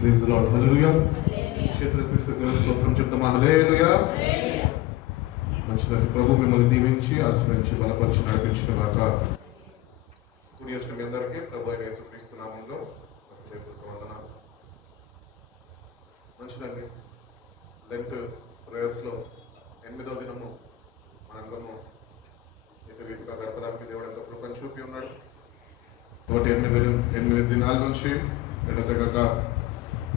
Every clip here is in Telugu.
Praise the lord. హల్లెలూయా. చేతులెత్తి దేవుని స్తోత్రం చెప్తామా. హల్లెలూయా. మంచిదని ప్రభు మిమ్మల్ని దీవించి ఆశీర్వదించి బలపరిచి నడిపించిన గాక. కుడి వచ్చిన మీ అందరికీ ప్రభు అయిన యేసుక్రీస్తు నామములో హృదయపూర్వక వందనాలు. మంచిదండి. లెంట్ ప్రేయర్స్లో 8వ దినము మనందరము ఇటు రీతిగా గడపడానికి దేవుడు ఎంతో కృపను చూపి ఉన్నాడు. కాబట్టి 8 దినాల నుంచి ఎడతెగక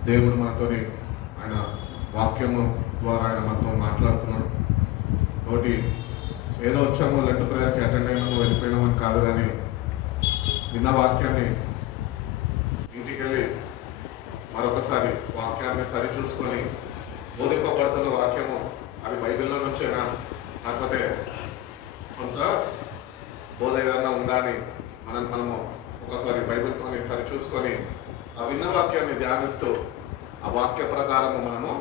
దేవుడు మనతోని ఆయన వాక్యము ద్వారా ఆయన మనతో మాట్లాడుతున్నాడు. కాబట్టి ఏదో వచ్చాము లెంట్ ప్రేయర్కి అటెండ్ అయినాము వెళ్ళిపోయినామని కాదు, కానీ విన్న వాక్యాన్ని ఇంటికి వెళ్ళి మరొకసారి వాక్యాన్ని సరిచూసుకొని బోధింపబడుతున్న వాక్యము అది బైబిల్లో నుంచేనా లేకపోతే సొంత బోధ ఏదన్నా ఉందా అని మనము ఒకసారి బైబిల్తో సరిచూసుకొని ఆ విన్న వాక్యాన్ని ధ్యానిస్తూ ఆ వాక్య ప్రకారము మనము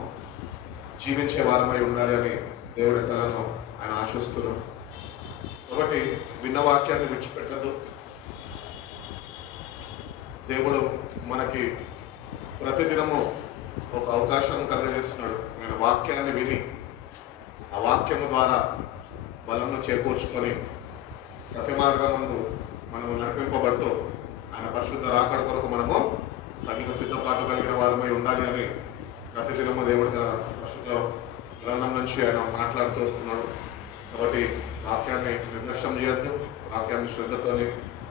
జీవించే వారమై ఉండాలి అని దేవుడు ఎంతగానో ఆయన ఆశిస్తున్నాడు. కాబట్టి విన్న వాక్యాన్ని విడిచిపెట్టద్దు. దేవుడు మనకి ప్రతిదినము ఒక అవకాశం కలిగజేస్తున్నాడు. ఆయన వాక్యాన్ని విని ఆ వాక్యము ద్వారా బలంను చేకూర్చుకొని సత్యమార్గమందు మనము నడిపింపబడుతూ ఆయన పరిశుద్ధ రాకడ కొరకు మనము తగిన సిద్ధపాటు కలిగిన వారమై ఉండాలి అని ప్రతిదినము దేవుడు తన పరిశుద్ధ గ్రంథం నుంచి ఆయన మాట్లాడుతూ వస్తున్నాడు. కాబట్టి వాక్యాన్ని నిర్లక్ష్యం చేయొద్దు. వాక్యాన్ని శ్రద్ధతోని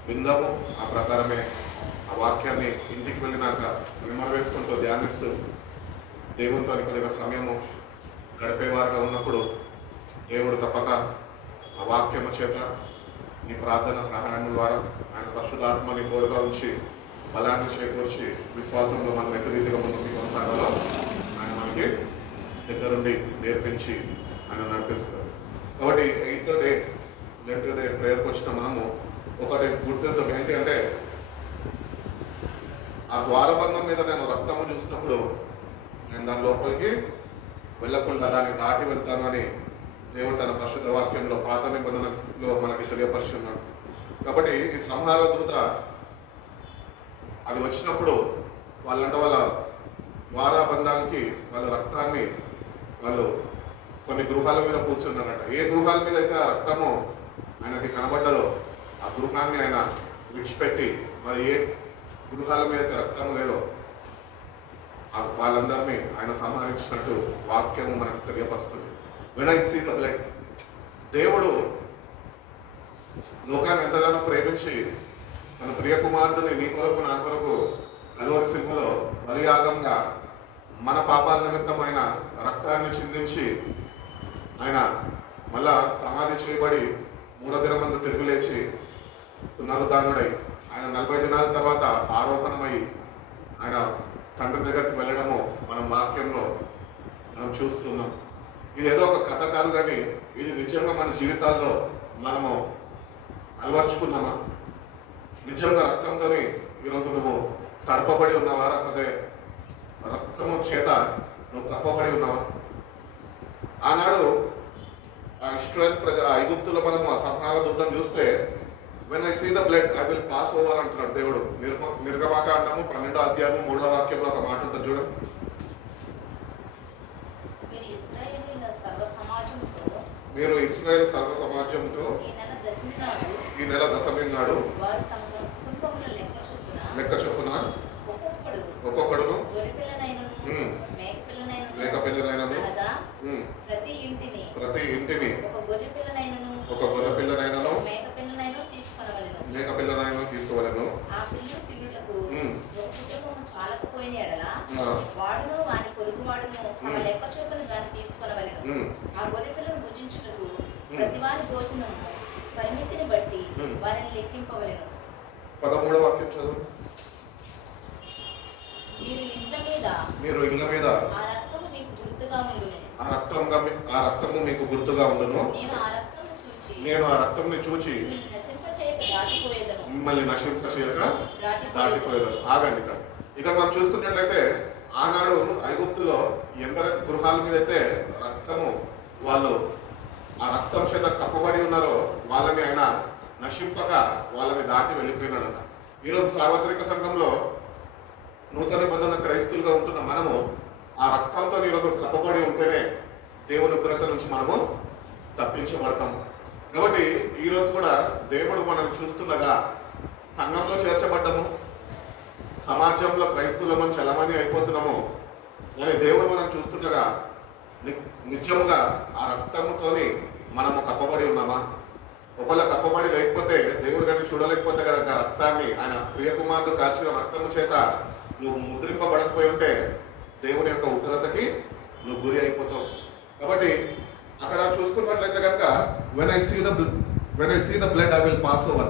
విందాము. ఆ ప్రకారమే ఆ వాక్యాన్ని ఇంటికి వెళ్ళినాక విమర వేసుకుంటూ ధ్యానిస్తూ దేవునితో కొద్దిగా సమయము గడిపేవారుగా ఉన్నప్పుడు దేవుడు తప్పక ఆ వాక్యము చేత నీ ప్రార్థన సహాయం ద్వారా ఆయన పరిశుద్ధాత్మని తోడుగా ఉంచి బలాన్ని చేకూర్చి విశ్వాసంలో మనం ఎంత రీతిగా ముందుకు కొనసాగాలో ఆయన మనకి దగ్గరుండి నేర్పించి ఆయన నడిపిస్తారు. కాబట్టి 8th డే లెంట్ డే ప్రేయర్కి వచ్చిన మనము ఒకటి గుర్తిస్తాం. ఏంటి అంటే ఆ ద్వారబంధం మీద నేను రక్తము చూసినప్పుడు నేను దాని లోపలికి వెళ్ళకుండా దాన్ని దాటి వెళ్తాను అని దేవుడు తన పరిశుద్ధ వాక్యంలో పాత నిబంధనలో మనకి తెలియపరుచున్నాడు. కాబట్టి ఈ సంహార దూత అది వచ్చినప్పుడు వాళ్ళ ద్వారాబంధానికి వాళ్ళ రక్తాన్ని వాళ్ళు కొన్ని గృహాల మీద కూర్చున్నారట. ఏ గృహాల మీద అయితే ఆ రక్తము ఆయనకి కనబడ్డదో ఆ గృహాన్ని ఆయన విడిచిపెట్టి మరి ఏ గృహాల మీద అయితే రక్తము లేదో వాళ్ళందరినీ ఆయన సంహరించినట్టు వాక్యము మనకు తెలియపరుస్తుంది. When I see the blood, దేవుడు లోకాన్ని ఎంతగానో ప్రేమించి తన ప్రియ కుమారుడిని నీ కొరకు నా కొరకు కల్వరి సింహలో బలియాగంగా మన పాపాల నిమిత్తం ఆయన రక్తాన్ని చిందించి ఆయన మళ్ళా సమాధి చేయబడి 3వ దినమందు తిరిగి లేచి పునరుద్ధానుడై ఆయన 40 దినాల తర్వాత ఆరోహణమై ఆయన తండ్రి దగ్గరికి వెళ్ళడము మనం వాక్యంలో మనం చూస్తున్నాం. ఇది ఏదో ఒక కథ కాదు, కానీ ఇది నిజంగా మన జీవితాల్లో మనము అలవర్చుకున్నామా? నిజంగా రక్తంతో ఈరోజు నువ్వు తడపబడి ఉన్నావా, లేకపోతే రక్తము చేత నువ్వు కప్పబడి ఉన్నావా? ఆనాడు ఆ ఇశ్రాయేల్ ఐగుప్తులో మనము ఆ సంహార దూతం చూస్తే when I see the blood I will pass over అంటున్నాడు దేవుడు. నిర్గమాకాండము 12వ అధ్యాయము 3వ వాక్యంలో ఒక మాట ఉంటుంది చూడండి. మీరు ఇశ్రాయేలు సర్వ సమాజంతో ఈ నెల దశమి నాడు లెక్క చొప్పున ఒక్కొక్కడును మేక పిల్లనైనను ప్రతి ఇంటిని ఒక గొర్రె పిల్లనైనను మేక పిల్లనైనా తీసుకోవాలను. వాడును వాని పొరుగు వాడును తమ లెక్క చొప్పున దాన్ని తీసుకొనవలెను. ఆ గొర్రె పిల్లను భుజించుటకు ప్రతి వారి భోజనం పరిమితిని బట్టి వారిని లెక్కింపవలెను. 13వ వాక్యం చదువు. మీరు ఇళ్ళ మీద ఆ రక్తము మీకు గుర్తుగా ఉండును. ఆ రక్తము మీకు గుర్తుగా ఉండును. నేను ఆ రక్తంని చూచి మిమ్మల్ని నశింప చేయక దాటిపోయేదాను. ఆగండి. ఇక్కడ మనం చూసుకున్నట్లయితే ఆనాడు ఐగుప్తులో ఎందరి గృహాల మీద అయితే రక్తము వాళ్ళు ఆ రక్తం చేత కప్పబడి ఉన్నారో వాళ్ళని ఆయన నశింపక వాళ్ళని దాటి వెళ్ళిపోయినాడట. ఈరోజు సార్వత్రిక సంఘంలో నూతన నిబంధన క్రైస్తులుగా ఉంటున్న మనము ఆ రక్తంతో ఈరోజు కప్పబడి ఉంటేనే దేవుని ఉగ్రత నుంచి మనము తప్పించబడతాం. కాబట్టి ఈరోజు కూడా దేవుడు మనం చూస్తుండగా సంఘంలో చేర్చబడ్డము, సమాజంలో క్రైస్తులమని చలమని అయిపోతున్నాము, కానీ దేవుడు మనం చూస్తుండగా నిజంగా ఆ రక్తంతోని మనము కప్పబడి ఉన్నామా? ఒకవేళ కప్పబడి లేకపోతే దేవుడు కానీ చూడలేకపోతే కనుక రక్తాన్ని ఆయన ప్రియకుమారుడు కాల్చిన రక్తము చేత నువ్వు ముద్రింపబడకపోయి ఉంటే దేవుని యొక్క ఉగ్రతకి నువ్వు గురి అయిపోతావు. కాబట్టి అక్కడ చూసుకున్నట్లయితే కనుక when I see the blood I will pass over.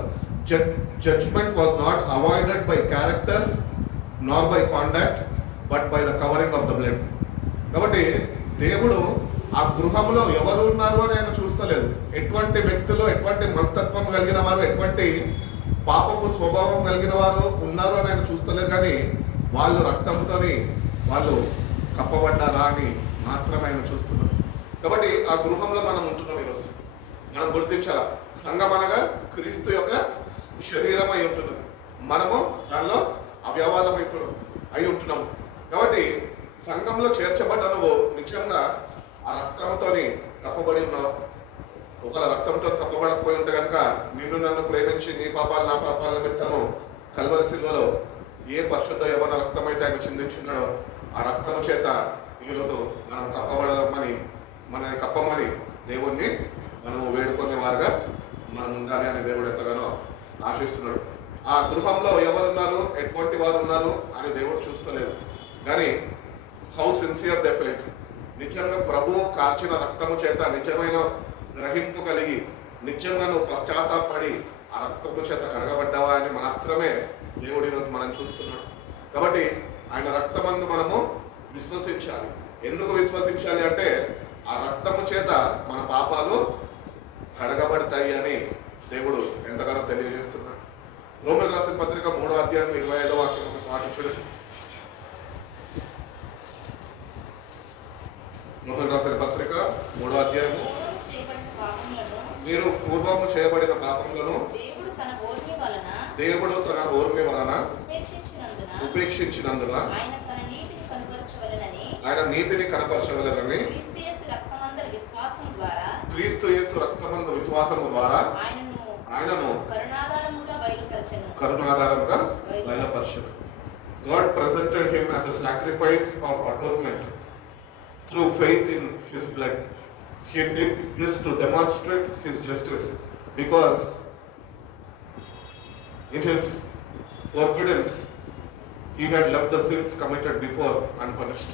Judgment was not avoided by character nor by conduct but by the covering of the blood. కాబట్టి దేవుడు ఆ గృహంలో ఎవరు ఉన్నారు అని ఆయన చూస్తలేదు. ఎటువంటి వ్యక్తులు, ఎటువంటి మనస్తత్వం కలిగిన వారు, ఎటువంటి పాపపు స్వభావం కలిగిన వారు ఉన్నారు అని ఆయన చూస్తలేదు, కానీ వాళ్ళు రక్తంతోని వాళ్ళు కప్పబడ్డారా అని మాత్రమే ఆయన చూస్తున్నారు. కాబట్టి ఆ గృహంలో మనం ఉంటున్నాం. ఈరోజు మనం గుర్తించాల, సంఘం అనగా క్రీస్తు యొక్క శరీరం అయి ఉంటున్నది, మనము దానిలో అవయవాలమైతుడు అయి ఉంటున్నాము. కాబట్టి సంఘంలో చేర్చబడ్డ నువ్వు నిజంగా ఆ రక్తంతోని కప్పబడి ఉన్నావు. ఒకవేళ రక్తంతో కప్పబడకపోయి ఉంటే కనుక నిన్ను నన్ను ప్రేమించి నీ పాపాలు నా పాపాల నిమిత్తము కల్వరి శిలువలో ఏ పరిశుద్ధ యవన రక్తం అయితే ఆయన చిందించున్నాడో ఆ రక్తము చేత ఈరోజు మనం కప్పబడమని, మనని కప్పమని దేవుణ్ణి మనము వేడుకునే వారుగా మనం ఉండాలి అని దేవుడు ఎంతగానో ఆశిస్తున్నాడు. ఆ గృహంలో ఎవరున్నారు, ఎటువంటి వారు ఉన్నారు అని దేవుడు చూస్తలేదు, కానీ హౌ సిన్సియర్ దే ఫెల్ట్. నిజంగా ప్రభువు కార్చిన రక్తము చేత నిజమైన గ్రహింపు కలిగి నిజంగా నువ్వు పశ్చాత్తాపడి ఆ రక్తము చేత కరగబడ్డావా అని మాత్రమే దేవుడు ఈరోజు మనం చూస్తున్నాడు. కాబట్టి ఆయన రక్తమందు మనము విశ్వసించాలి. ఎందుకు విశ్వసించాలి అంటే ఆ రక్తము చేత మన పాపాలు కడగబడతాయి అని దేవుడు ఎంతగానో తెలియజేస్తున్నాడు. రోమన్ రాసిన పత్రిక 3వ అధ్యాయం 25వ వాక్యం ఒక మాట చూడండి. రోమన్ రాసిన పత్రిక 3వ అధ్యాయము, మీరు పూర్వము చేయబడిన పాపములను దేవుడు తన ఓర్మి వలన ఉపేక్షించినందున ఆయన నీతిని కనపరచవలెనని క్రీస్తు యేసు రక్తమందు విశ్వాసము ద్వారా ఆయనను కరుణాధారముగా బయలుపరచెను. God presented him as a sacrifice of atonement through faith in his blood. He did this to demonstrate his justice, because in his forbearance he had left the sins committed beforehand unpunished.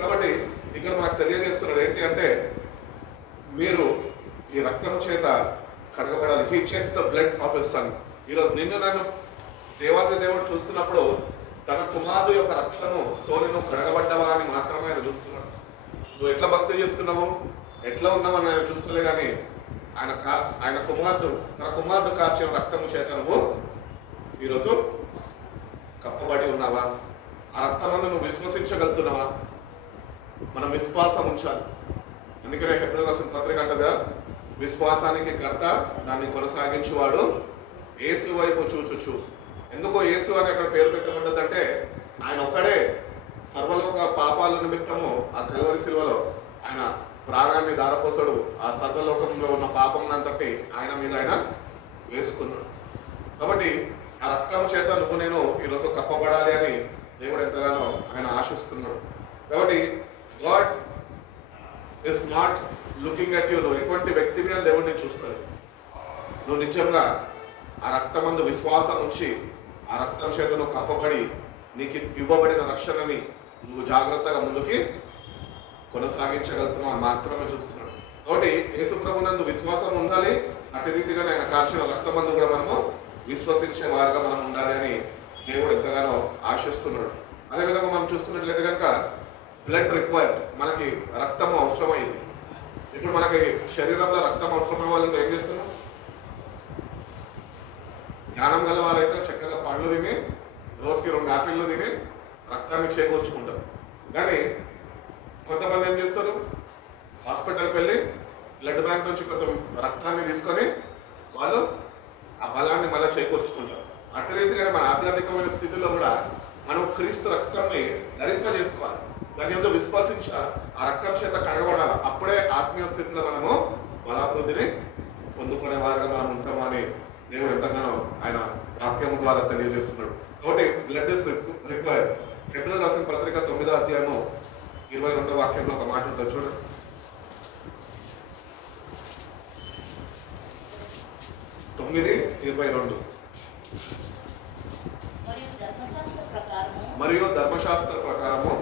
కాబట్టి ఇక్కడ మనకు తెలియజేస్తున్నారు ఏంటి అంటే మీరు ఈ రక్తము చేత కడగబడాలి. He checks the blood of his son. ఈరోజు నిన్ను నన్ను దేవాది దేవుడు చూస్తున్నప్పుడు తన కుమారుడు యొక్క రక్తముతో నువ్వు కడగబడ్డావా అని మాత్రమే ఆయన చూస్తున్నాడు. నువ్వు ఎట్లా భక్తి చేస్తున్నావు, ఎట్లా ఉన్నావు అని ఆయన చూస్తలే, కానీ తన కుమారుడు కార్చిన రక్తము చేత నువ్వు ఈరోజు కప్పబడి ఉన్నావా? ఆ రక్తమందు నువ్వు విశ్వసించగలుగుతున్నావా? మనం విశ్వాసం ఉంచాలి. అందుకనే హెబ్రీ రాసిన పత్రిక అంటదా, విశ్వాసానికి కర్త దాన్ని కొనసాగించువాడు యేసు వైపు చూచుచు. ఎందుకో యేసు అని అక్కడ పేరు పెట్టబడ్డదంటే ఆయన ఒక్కడే సర్వలోక పాపాల నిమిత్తము ఆ కల్వరి శిలువలో ఆయన ప్రాణాన్ని దారపోసడు. ఆ సర్వలోకంలో ఉన్న పాపం అంతటి ఆయన మీద ఆయన వేసుకున్నాడు. కాబట్టి ఆ రక్తం చేత నువ్వు నేను ఈరోజు కప్పబడాలి అని దేవుడు ఎంతగానో ఆయన ఆశిస్తున్నాడు. కాబట్టి God is not looking at you. నువ్వు ఎటువంటి వ్యక్తిని అని దేవుడిని చూస్తాడు. నువ్వు నిజంగా ఆ రక్తమందు విశ్వాసం నుంచి ఆ రక్తం చేత నువ్వు కప్పబడి నీకు ఇవ్వబడిన రక్షణని నువ్వు జాగ్రత్తగా ముందుకి కొనసాగించగలుగుతున్నావు అని మాత్రమే చూస్తున్నాడు. కాబట్టి యేసుప్రభునందు విశ్వాసం ఉండాలి. అటు రీతిగా ఆయన కార్చిన రక్తమందు కూడా మనము విశ్వసించే వారుగా మనం ఉండాలి అని దేవుడు ఎంతగానో ఆశిస్తున్నాడు. అదేవిధంగా మనం చూసుకున్నట్లయితే కనుక బ్లడ్ రిక్వైర్డ్, మనకి రక్తము అవసరమైంది. ఇప్పుడు మనకి శరీరంలో రక్తం అవసరమైన వాళ్ళని ఏం చేస్తున్నాం? జ్ఞానం గల వారైతే చక్కగా పండ్లు తిని రోజుకి 2 యాపిళ్ళు తిని రక్తాన్ని చేకూర్చుకుంటారు. కానీ కొంతమంది ఏం చేస్తారు? హాస్పిటల్కి వెళ్ళి బ్లడ్ బ్యాంక్ నుంచి కొంత రక్తాన్ని తీసుకొని వాళ్ళు ఆ బలాన్ని మళ్ళీ చేకూర్చుకుంటారు. అటు రీతిగానే మన ఆధ్యాత్మికమైన స్థితిలో కూడా మనం క్రీస్తు రక్తాన్ని ధరింపజేసుకోవాలి, దాని ఎందు విశ్వసించాలి, ఆ రక్తం చేత కడగబడాలి. అప్పుడే ఆత్మీయ స్థితిలో మనము బలాభివృద్ధిని పొందుకునే వారుగా మనం ఉంటామని దేవుడు ఎంతగానో ఆయన వాక్యం ద్వారా తెలియజేస్తున్నాడు. కాబట్టి బ్లడ్ ఇస్ రిక్వైర్డ్. హెబ్రీయులకు రాసిన పత్రిక 9వ అధ్యాయము 22వ వాక్యంలో ఒక మాట ఉంటుంది చూడండి. 9:22. మరియు ధర్మశాస్త్ర ప్రకారము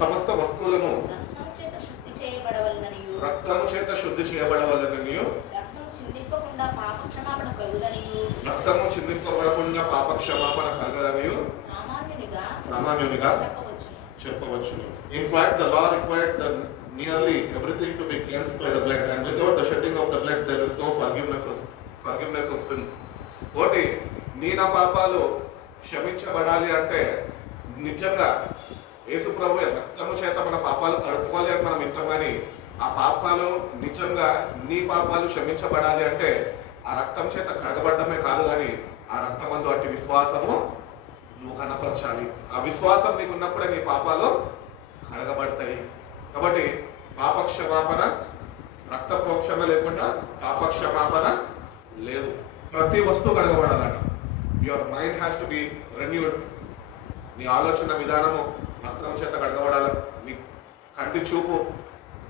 సమస్త వస్తువులను రక్తము చేత శుద్ధి చేయబడవలననియు రక్తము చిందింపబడకుండా పాప క్షమాపణ కలగదనియు సామాన్యునిగా చెప్పవచ్చు. In fact, the law required nearly everything to be cleansed by the blood, and without the shedding of the blood there is no forgiveness of sins. ఒకటి నీ నా పాపాలు క్షమించబడాలి అంటే నిజంగా యేసు ప్రభు రక్తము చేత మన పాపాలు కడుక్కోవాలి అని మనం వింటాం, కానీ ఆ పాపాలు నిజంగా నీ పాపాలు క్షమించబడాలి అంటే ఆ రక్తం చేత కడగబడ్డమే కాదు, కానీ ఆ రక్తమందు అట్టి విశ్వాసము నువ్వు కనపరచాలి. ఆ విశ్వాసం నీకు ఉన్నప్పుడే నీ పాపాలు కడగబడతాయి. కాబట్టి పాపక్షమాపణ, రక్త ప్రోక్షణ లేకుండా పాపక్షమాపణ లేదు. ప్రతి వస్తువు కడగబడాలట. Your mind has to be renewed. నీ ఆలోచన విధానము రక్తం చేత కడగబడాల. నీ కంటి చూపు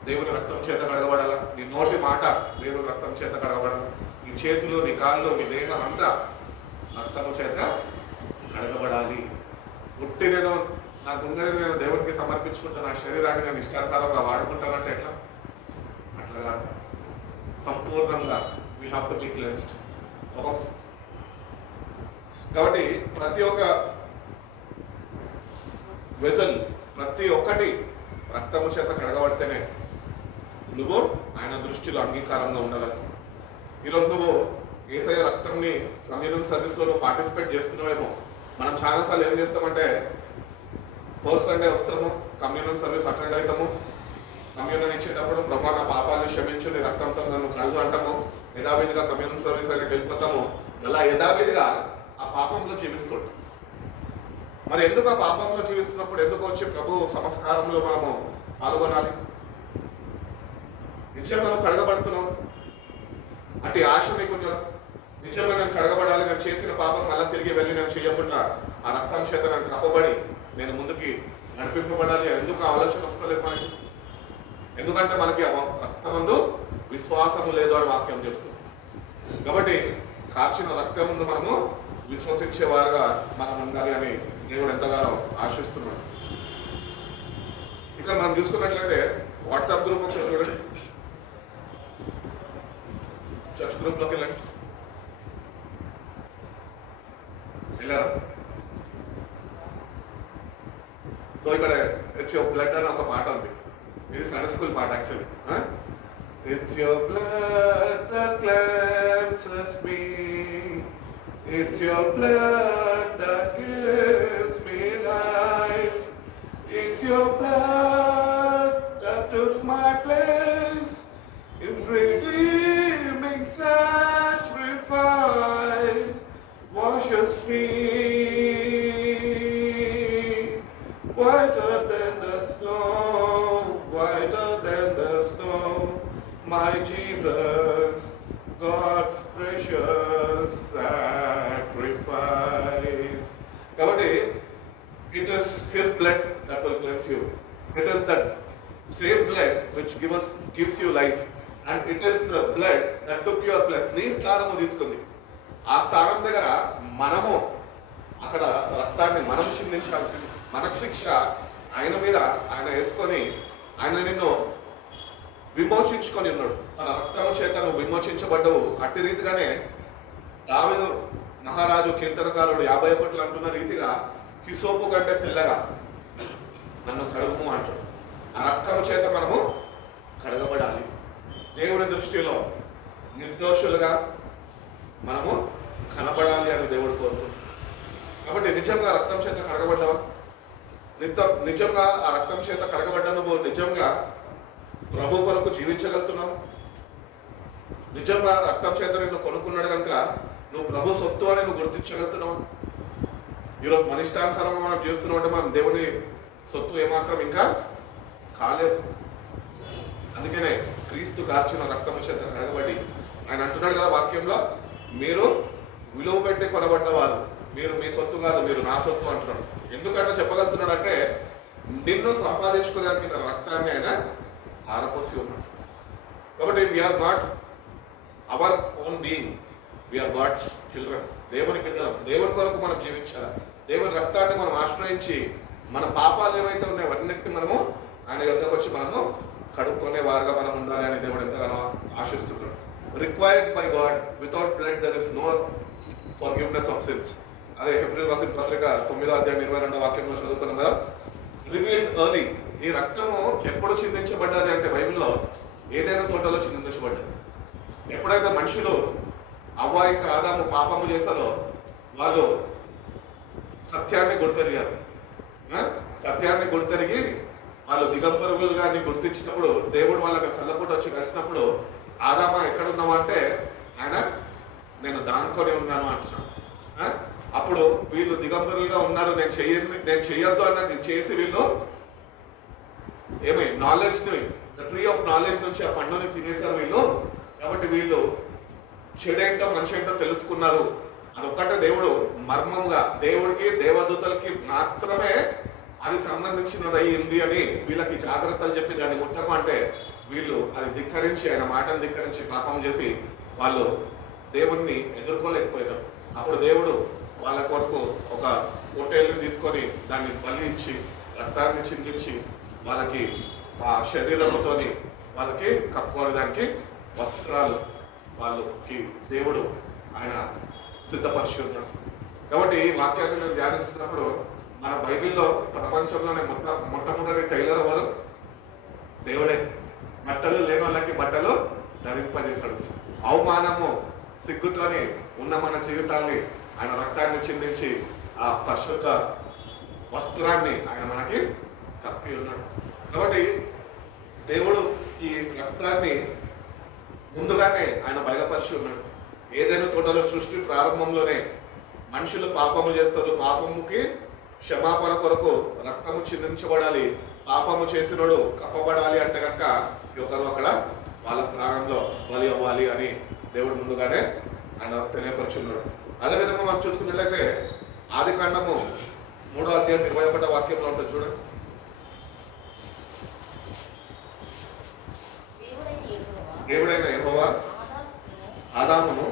దేవుని రక్తం చేత కడగబడాల. నీ నోటి మాట దేవుని రక్తం చేత కడగబడాలి. నీ చేతులు, నీ కాళ్ళు, నీ దేహం అంతా రక్తము చేత కడగబడాలి. ఉట్టి నేను నా గుండెని నేను దేవునికి సమర్పించుకుంటా, నా శరీరాన్ని నేను ఇష్టానుసారంగా వాడుకుంటానంటే ఎట్లా? అట్లా కాదు. సంపూర్ణంగా we have to B cleansed. కాబట్టి ప్రతి ఒక్క వెసల్, ప్రతి ఒక్కటి రక్తము చేత కడగబడితేనే నువ్వు ఆయన దృష్టిలో అంగీకారంగా ఉండగలవు. ఈరోజు నువ్వు యేసయ్య రక్తంని కమ్యూనియన్ సర్వీస్లో నువ్వు పార్టిసిపేట్ చేస్తున్నావేమో. మనం చాలాసార్లు ఏం చేస్తామంటే ఫస్ట్ సండే వస్తాము, కమ్యూనియన్ సర్వీస్ అటెండ్ అవుతాము, కమ్యూనియన్ ఇచ్చేటప్పుడు ప్రభా నా పాపాలను క్షమించు, నీ రక్తంతో నన్ను కడుగు అంటాము, యథావిధిగా కమ్యూనియన్ సర్వీస్ అయినా వెళ్ళిపోతాము. అలా యథావిధిగా ఆ పాపంలో జీవిస్తుంటాం. మరి ఎందుకు ఆ పాపంలో జీవిస్తున్నప్పుడు ఎందుకు వచ్చి ప్రభు సంస్కారంలో మనము పాల్గొనాలి? నిజంగా నువ్వు కడగబడుతున్నావు అటు ఆశ నీకున్నదా? నిజంగా నేను కడగబడాలి, నేను చేసిన పాపం మళ్ళీ తిరిగి వెళ్ళి నేను చేయకుండా ఆ రక్తం చేత నేను కప్పబడి నేను ముందుకి నడిపింపబడాలి. ఎందుకు ఆలోచన వస్తలేదు మనకి? ఎందుకంటే మనకి రక్తమందు విశ్వాసము లేదు అని వాక్యం చెప్తుంది. కాబట్టి కార్చిన రక్తం ముందు మనము విశ్వసించేవారుగా మనం ఉండాలి అని దేవుడు ఎంతగానో ఆశిస్తున్నాడు. ఇక్కడ మనం చూసుకున్నట్లయితే వాట్సాప్ గ్రూప్ ఒకసారి చూడండి, చర్చ్ గ్రూప్లోకి వెళ్ళండి. వెళ్ళారా? సో ఇక్కడ ఇట్స్ యువర్ బ్లడ్ అని ఒక పాట ఉంది. ఇది సండే స్కూల్ పాట actually. It's your blood that cleanses me. It's your blood that gives me life. It's your blood that took my place in redeeming sacrifice. Washes me whiter than the snow, whiter than the snow. My Jesus, God's precious sacrifice. Kabatti, it is His blood that will cleanse you. It is that same blood which gives you life, and it is the blood that took your place. నీ స్థానము తీసుకుంది. ఆ స్థానం దగ్గర మనము అక్కడ రక్తాన్ని మనం చిందించాల్సింది. మనకు శిక్ష ఆయన మీద ఆయన వేసుకొని ఆయన నిన్ను విమోచించుకొని ఉన్నాడు. తన రక్తము చేత నువ్వు విమోచించబడ్డవు. అట్టి రీతిగానే దావీదు మహారాజు కీర్తనకారుడు 51 అంటున్న రీతిగా హిసోపు కంటే తెల్లగా నన్ను కడుగుము అంటాడు. ఆ రక్తము చేత మనము కడగబడాలి. దేవుని దృష్టిలో నిర్దోషులుగా మనము కనబడాలి అని దేవుడు కోరుకుంటున్నాడు. కాబట్టి నిజంగా రక్తం చేత కడగబడ్డావా? నిజంగా ఆ రక్తం చేత కడగబడ్డ నువ్వు నిజంగా ప్రభు కొరకు జీవించగలుగుతున్నావు? నిజంగా రక్తం చేత నిన్ను కొనుక్కున్నాడు కనుక నువ్వు ప్రభు సొత్తు అని నువ్వు గుర్తించగలుగుతున్నావు? ఈరోజు మన ఇష్టానుసారంగా మనం చేస్తున్నాం అంటే మనం దేవుని సొత్తు ఏమాత్రం ఇంకా కాలేదు. అందుకనే క్రీస్తు కార్చిన రక్తము చేత కడగబడి ఆయన అంటున్నాడు కదా వాక్యంలో, మీరు విలువ పెట్టి కొనబడ్డవారు, మీరు మీ సొత్తు కాదు, మీరు నా సొత్తు అంటున్నాడు. ఎందుకంటే చెప్పగలుగుతున్నాడు అంటే నిన్ను సంపాదించుకోవడానికి తన రక్తాన్ని ఆయన ఆరపోసి ఉన్నాడు. కాబట్టి we are not our own being, we are god's children. దేవుని బిడ్డలం. దేవుని కొరకు మనం జీవించాలి. దేవుని రక్తాన్ని మనం ఆశ్రయించి మన పాపాలు ఏవైతే ఉన్నాయో అన్నిటిని మనము ఆయన యొద్దకు వచ్చి మనము కడుక్కునే వారుగా మనం ఉండాలి అని దేవుడు ఎంతగానో ఆశిస్తున్నాడు. Required by God, without blood there is no forgiveness of sins. అదే హెబ్రీయులకు రాసిన పత్రిక 9వ అధ్యాయం 22వ వాక్యంలో చదువుకున్నాం కదా. Revealed early. ఈ రక్తము ఎప్పుడు చిందించబడ్డది అంటే బైబిల్లో ఏదైనా తోటలో చిందించబడ్డది. ఎప్పుడైతే మనుషులు అవ్వ ఇంకా ఆదాము పాపము చేస్తారో వాళ్ళు సత్యాన్ని గుర్తెరిగారు. సత్యాన్ని గుర్తెరిగి వాళ్ళు దిగంబరులుగా గుర్తించినప్పుడు దేవుడు వాళ్ళకి సల్లపూట వచ్చి కలిసినప్పుడు, ఆదామా ఎక్కడున్నావు అంటే ఆయన నేను దానుకొని ఉన్నాను అంటున్నాడు. అప్పుడు వీళ్ళు దిగంబరులుగా ఉన్నారు, నేను చెయ్యొద్దు అన్నది చేసి వీళ్ళు ఏమై నాలెడ్జ్ని, ద ట్రీ ఆఫ్ నాలెడ్జ్ నుంచి ఆ పండుని తినేశారు వీళ్ళు. కాబట్టి వీళ్ళు చెడేంటో మనిషి ఏంటో తెలుసుకున్నారు. అదొక్కటే దేవుడు మర్మంగా, దేవుడికి దేవదూతలకి మాత్రమే అది సంబంధించినది అయ్యింది అని వీళ్ళకి జాగ్రత్తలు చెప్పి దాన్ని ముట్టకు అంటే వీళ్ళు అది ధిక్కరించి, ఆయన మాటను ధిక్కరించి పాపం చేసి వాళ్ళు దేవుణ్ణి ఎదుర్కోలేకపోయారు. అప్పుడు దేవుడు వాళ్ళ కొరకు ఒక పొట్టేలుని తీసుకొని దాన్ని బలి ఇచ్చి రక్తాన్ని చిందించి వాళ్ళకి ఆ శరీరంతోని వాళ్ళకి కప్పుకోవడానికి వస్త్రాలు వాళ్ళకి దేవుడు ఆయన సిద్ధపరిచి ఉన్నాడు. కాబట్టి ఈ వాక్యాన్ని నేను ధ్యానిస్తున్నప్పుడు మన బైబిల్లో ప్రపంచంలోనే మొట్టమొదటి టైలర్ ఎవరు? దేవుడే. బట్టలు లేని వాళ్ళకి బట్టలు ధరింపజేశాడు. అవమానము సిగ్గుతోని ఉన్న మన జీవితాన్ని ఆయన రక్తాన్ని చిందించి ఆ పరిశుద్ధ వస్త్రాన్ని ఆయన మనకి కప్పి ఉన్నాడు. కాబట్టి దేవుడు ఈ రక్తాన్ని ముందుగానే ఆయన బయలుపరిచి ఉన్నాడు. ఏదైనా తోటలో సృష్టి ప్రారంభంలోనే మనుషులు పాపము చేస్తారు, పాపముకి క్షమాపణ కొరకు రక్తము చిందించబడాలి, పాపము చేసినోడు కప్పబడాలి అంటే కనుక ఒకరు అక్కడ వాళ్ళ స్థానంలో బలి అవ్వాలి అని దేవుడు ముందుగానే ఆయన తెలియపరుచున్నాడు. అదేవిధంగా మనం చూసుకున్నట్లయితే ఆది కాండము 3వ అధ్యాయం 21వ వాక్యంలో ఉంటుంది చూడండి. దేవుడైన యెహోవా ఆదామును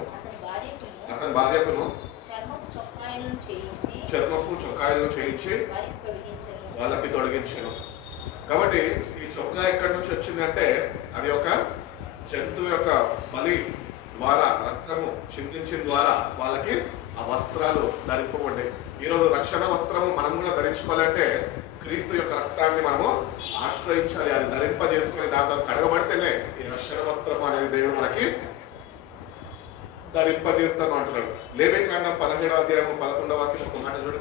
అతని భార్యకును చర్మపు చొక్కాయలను చేయించి వాళ్ళకి తొడిగించాను. కాబట్టి ఈ చొక్కా ఎక్కడి నుంచి వచ్చింది అంటే అది ఒక జంతువు యొక్క బలి ద్వారా, రక్తము చిందించిన ద్వారా వాళ్ళకి ఆ వస్త్రాలు ధరింపబడ్డాయి. ఈరోజు రక్షణ వస్త్రము మనం కూడా ధరించుకోవాలంటే క్రీస్తు యొక్క రక్తాన్ని మనము ఆశ్రయించాలి. అది ధరింపజేసుకొని దాంతో కడగబడితేనే ఈ రక్షణ వస్త్రము అనేది దేవుడు మనకి ధరింపజేస్తాను అంటున్నాడు. లేవికాండం 17వ అధ్యాయము 11వ వాక్యం ఒక మాట చూడు.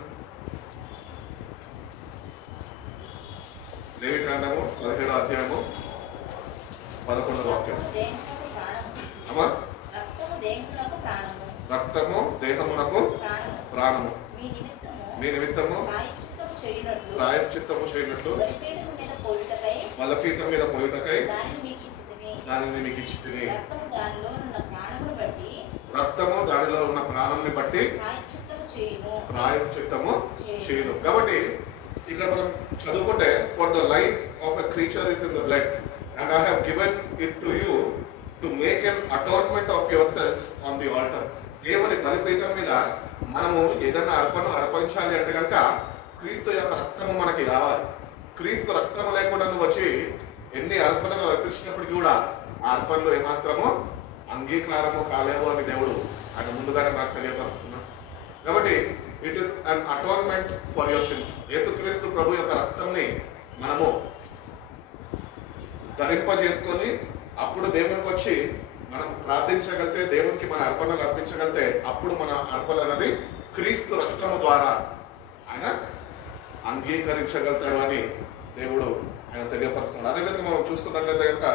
లేవికాండము 17వ అధ్యాయము 11వ వాక్యం. అమ్మా, రక్తము దేహమునకు ప్రాణము, మీ నిమిత్తము ప్రాయశ్చిత్తము చేయనట్లు బలిపీఠం మీద పోయుటకై దానిని మీకు ఇచ్చి తిని, రక్తము దానిలో ఉన్న ప్రాణంని బట్టి ప్రాయశ్చిత్తము చేయను. కాబట్టి ఇక్కడ మనం చదువుకుంటే for the life of a creature is in the blood and I have given it to you to make an atonement of your cells on the altar. దేవుని బలిపీఠం మీద మనము ఏదైనా అర్పించాలి అంటే కనుక క్రీస్తు యొక్క రక్తము మనకి కావాలి. క్రీస్తు రక్తము లేకుండా నువ్వు వచ్చి ఎన్ని అర్పణలు అర్పించినప్పటికీ కూడా ఆ అర్పణలో ఏమాత్రమో అంగీకారము కాలేమో అని దేవుడు ఆయన ముందుగానే మనకు తెలియపరుస్తున్నాడు. కాబట్టి it is an atonement for your sins. యేసుక్రీస్తు ప్రభు యొక్క రక్తంని మనము ధరింపజేసుకొని అప్పుడు దేవునికి వచ్చి మనం ప్రార్థించగలిగితే, దేవునికి మన అర్పణలు అర్పించగలిగితే అప్పుడు మన అర్పణ అనేది క్రీస్తు రక్తము ద్వారా ఆయన అంగీకరించగలుగుతాడు అని దేవుడు ఆయన తెలియపరుస్తున్నాడు. అదేవిధంగా మనం చూసుకున్నట్లయితే కనుక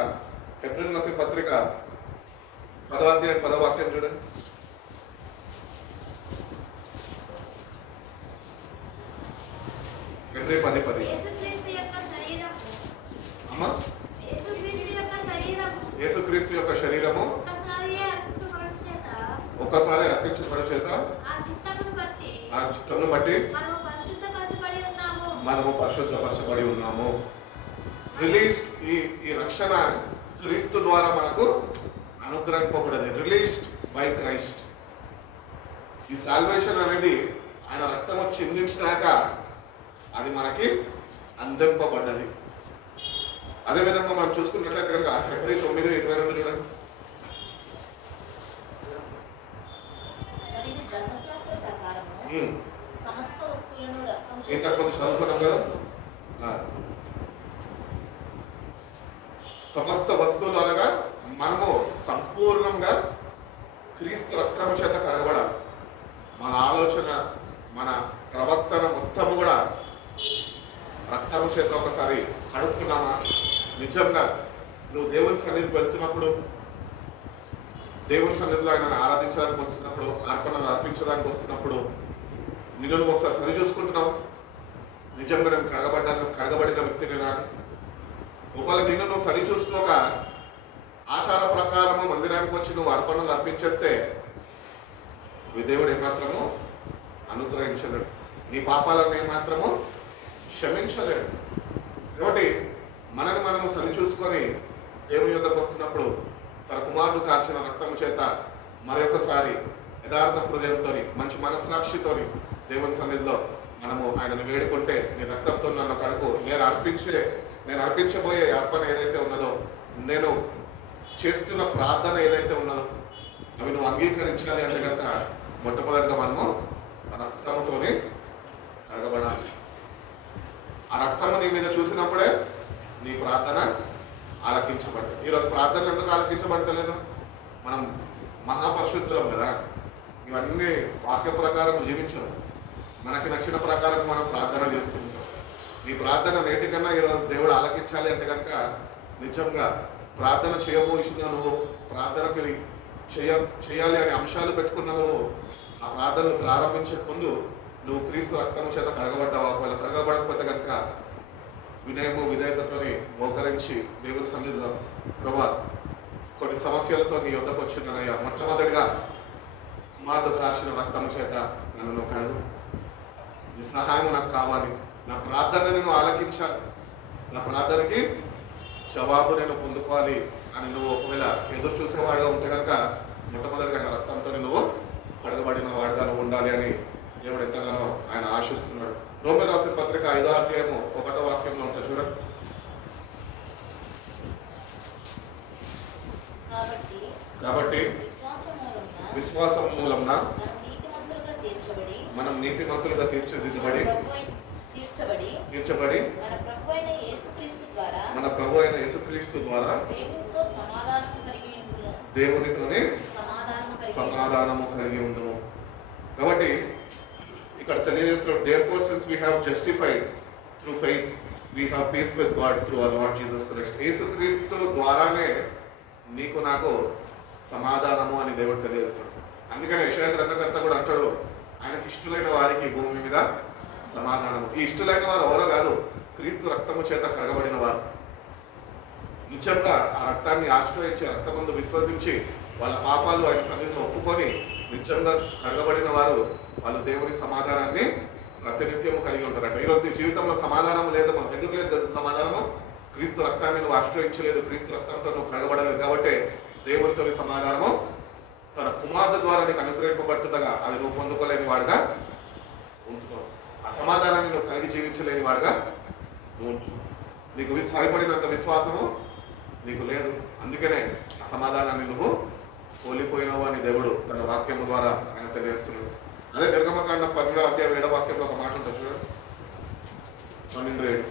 హెబ్రీయులకు రాసిన పత్రిక 10వ అధ్యాయం 10వ వాక్యం చూడండి. 10:10 యేసుక్రీస్తు యొక్క శరీరము అమ్మా యేసుక్రీస్తు యొక్క శరీరము యేసుక్రీస్తు యొక్క శరీరము ఒక్కసారి అర్పించబడు చేత ఆ చిత్తమును బట్టి మనము పరిశుద్ధపరచబడి ఉన్నాము. రిలీజ్డ్ ఈ రక్షణ క్రీస్తు ద్వారా మనకు అనుగ్రహింపబడది. Released by Christ. ఈ సాల్వేషన్ అనేది ఆయన రక్తము చిందించినాక అది మనకి అందింపబడ్డది. అదేవిధంగా మనం చూసుకున్నట్లయితే కనుక ఫిబ్రవరి 9:22 చూడండి. ఇంతకుముందు చదువుకున్నాం కదా. సమస్త వస్తువులు అనగా మనము సంపూర్ణంగా క్రీస్తు రక్తము చేత కడగబడాలి. మన ఆలోచన, మన ప్రవర్తన మొత్తము కూడా రక్తము చేత ఒకసారి కడుక్కున్నామా? నిజంగా నువ్వు దేవుని సన్నిధికి వెళ్తున్నప్పుడు, దేవుని సన్నిధిలో ఆయన ఆరాధించడానికి వస్తున్నప్పుడు, అర్పణలు అర్పించడానికి వస్తున్నప్పుడు నిన్ను నువ్వు ఒకసారి సరి చూసుకుంటున్నావు. నిజంగా నేను కడగబడిన వ్యక్తిని రాని. ఒకవేళ నిన్ను నువ్వు సరి చూసుకోక ఆచార ప్రకారము మందిరానికి వచ్చి నువ్వు అర్పణలు అర్పించేస్తే దేవుడు ఏమాత్రము అనుగ్రహించలేడు, నీ పాపాలను ఏమాత్రము క్షమించలేడు. కాబట్టి మనము సరి చూసుకొని దేవుని యొద్దకు వస్తున్నప్పుడు తన కుమారుడు కార్చిన రక్తము చేత మరొకసారి యథార్థ హృదయంతో, మంచి మనస్సాక్షితోని దేవుని సన్నిధిలో మనము ఆయనను వేడుకుంటే, నీ రక్తంతో నన్ను కడుపు, నేను అర్పించబోయే అర్పణ ఏదైతే ఉన్నదో, నేను చేస్తున్న ప్రార్థన ఏదైతే ఉన్నదో అవి నువ్వు అంగీకరించాలి అంటే కనుక మొట్టమొదటిగా మనము రక్తముతోనే కడగబడాలి. ఆ రక్తము నీ మీద చూసినప్పుడే నీ ప్రార్థన ఆలకించబడుతుంది. ఈరోజు ప్రార్థనలు ఎందుకు ఆలకించబడతలేదు? మనం మహాపరిశుద్ధులం కదా, ఇవన్నీ వాక్య ప్రకారం జీవించము, మనకి నచ్చిన ప్రకారం మనం ప్రార్థన చేస్తుంటాం. ఈ ప్రార్థన నేటికన్నా ఈరోజు దేవుడు ఆలకించాలి అంటే కనుక నిజంగా ప్రార్థన చేయబోయినా నువ్వు ప్రార్థనకి చేయాలి అనే అంశాలు పెట్టుకున్న నువ్వు ఆ ప్రార్థనలు ప్రారంభించే ముందు నువ్వు క్రీస్తు రక్తం చేత కడగబడ్డావా? ఒకవేళ కడగబడకపోతే కనుక వినయము విధేయతతోని మోకరించి దేవుని సన్నిధిలో, ప్రభా కొన్ని సమస్యలతో నీ యొద్దకు వచ్చినానయ్యా, మొట్టమొదటిగా కుమారుడు కార్చిన రక్తము చేత నన్ను కడుగు, నీ సహాయం నాకు కావాలి, నా ప్రార్థన నేను ఆలకించాలి, నా ప్రార్థనకి జవాబు నేను పొందుకోవాలి అని నువ్వు ఒకవేళ ఎదురు చూసేవాడుగా ఉంటే కనుక మొట్టమొదటిగా ఆయన రక్తంతో నువ్వు కడగబడిన వాడుగా నువ్వు ఉండాలి అని దేవుడు ఎంతగానో ఆయన ఆశిస్తున్నాడు. రోమీయులకు రాసిన పత్రిక 5వ అధ్యాయము 1వ వాక్యంలో ఉంటుంది చూడండి. కాబట్టి విశ్వాసం మూలంన మనం నీతిమంతులుగా తీర్చిదిద్దబడి మన ప్రభు అయిన యేసుక్రీస్తు ద్వారా దేవునితోనే సమాధానము కలిగి ఉండును. కాబట్టి ఇక్కడ తెలియజేస్తున్నాడు, therefore since we have justified through faith we have peace with God through our Lord Jesus Christ. యేసుక్రీస్తు ద్వారానే నీకు నాకు సమాధానము అని దేవుడు తెలియజేస్తాడు. అందుకనే యెషయా గ్రంథకర్త కూడా అంటాడు, ఆయనకి ఇష్టలైన వారికి భూమి మీద సమాధానము. ఈ ఇష్టలైన వారు ఎవరో కాదు, క్రీస్తు రక్తము చేత కడగబడిన వారు. నిజంగా ఆ రక్తాన్ని ఆశ్రయించి రక్తమందు విశ్వసించి వాళ్ళ పాపాలు ఆయన సన్నిధిలో ఒప్పుకొని నిజంగా కడగబడిన వారు వాళ్ళు దేవుని సమాధానాన్ని ప్రతినిత్యము కలిగి ఉంటారంట. ఈరోజు నీ జీవితంలో సమాధానం లేదు. ఎందుకు లేదు సమాధానము? క్రీస్తు రక్తాన్ని నువ్వు ఆశ్రయించలేదు, క్రీస్తు రక్తంతో నువ్వు కడగబడలేదు కాబట్టి దేవునితో సమాధానము తన కుమారుడు ద్వారా నీకు అనుగ్రహింపబడుతుండగా అది నువ్వు పొందుకోలేని వాడుగా ఉంటున్నావు. ఆ సమాధానాన్ని నువ్వు కలిగి జీవించలేని వాడుగా నువ్వు ఉంటున్నావు. నీకు సరిపడినంత విశ్వాసము నీకు లేదు. అందుకనే ఆ సమాధానాన్ని నువ్వు కోల్పోయినావు అని దేవుడు తన వాక్యము ద్వారా ఆయన తెలియజేస్తున్నాడు. అదే నిర్గమకాండం 12వ అధ్యాయం 7వ వాక్యంలో ఒక మాట ఉంటుంది చూడండి. 12:7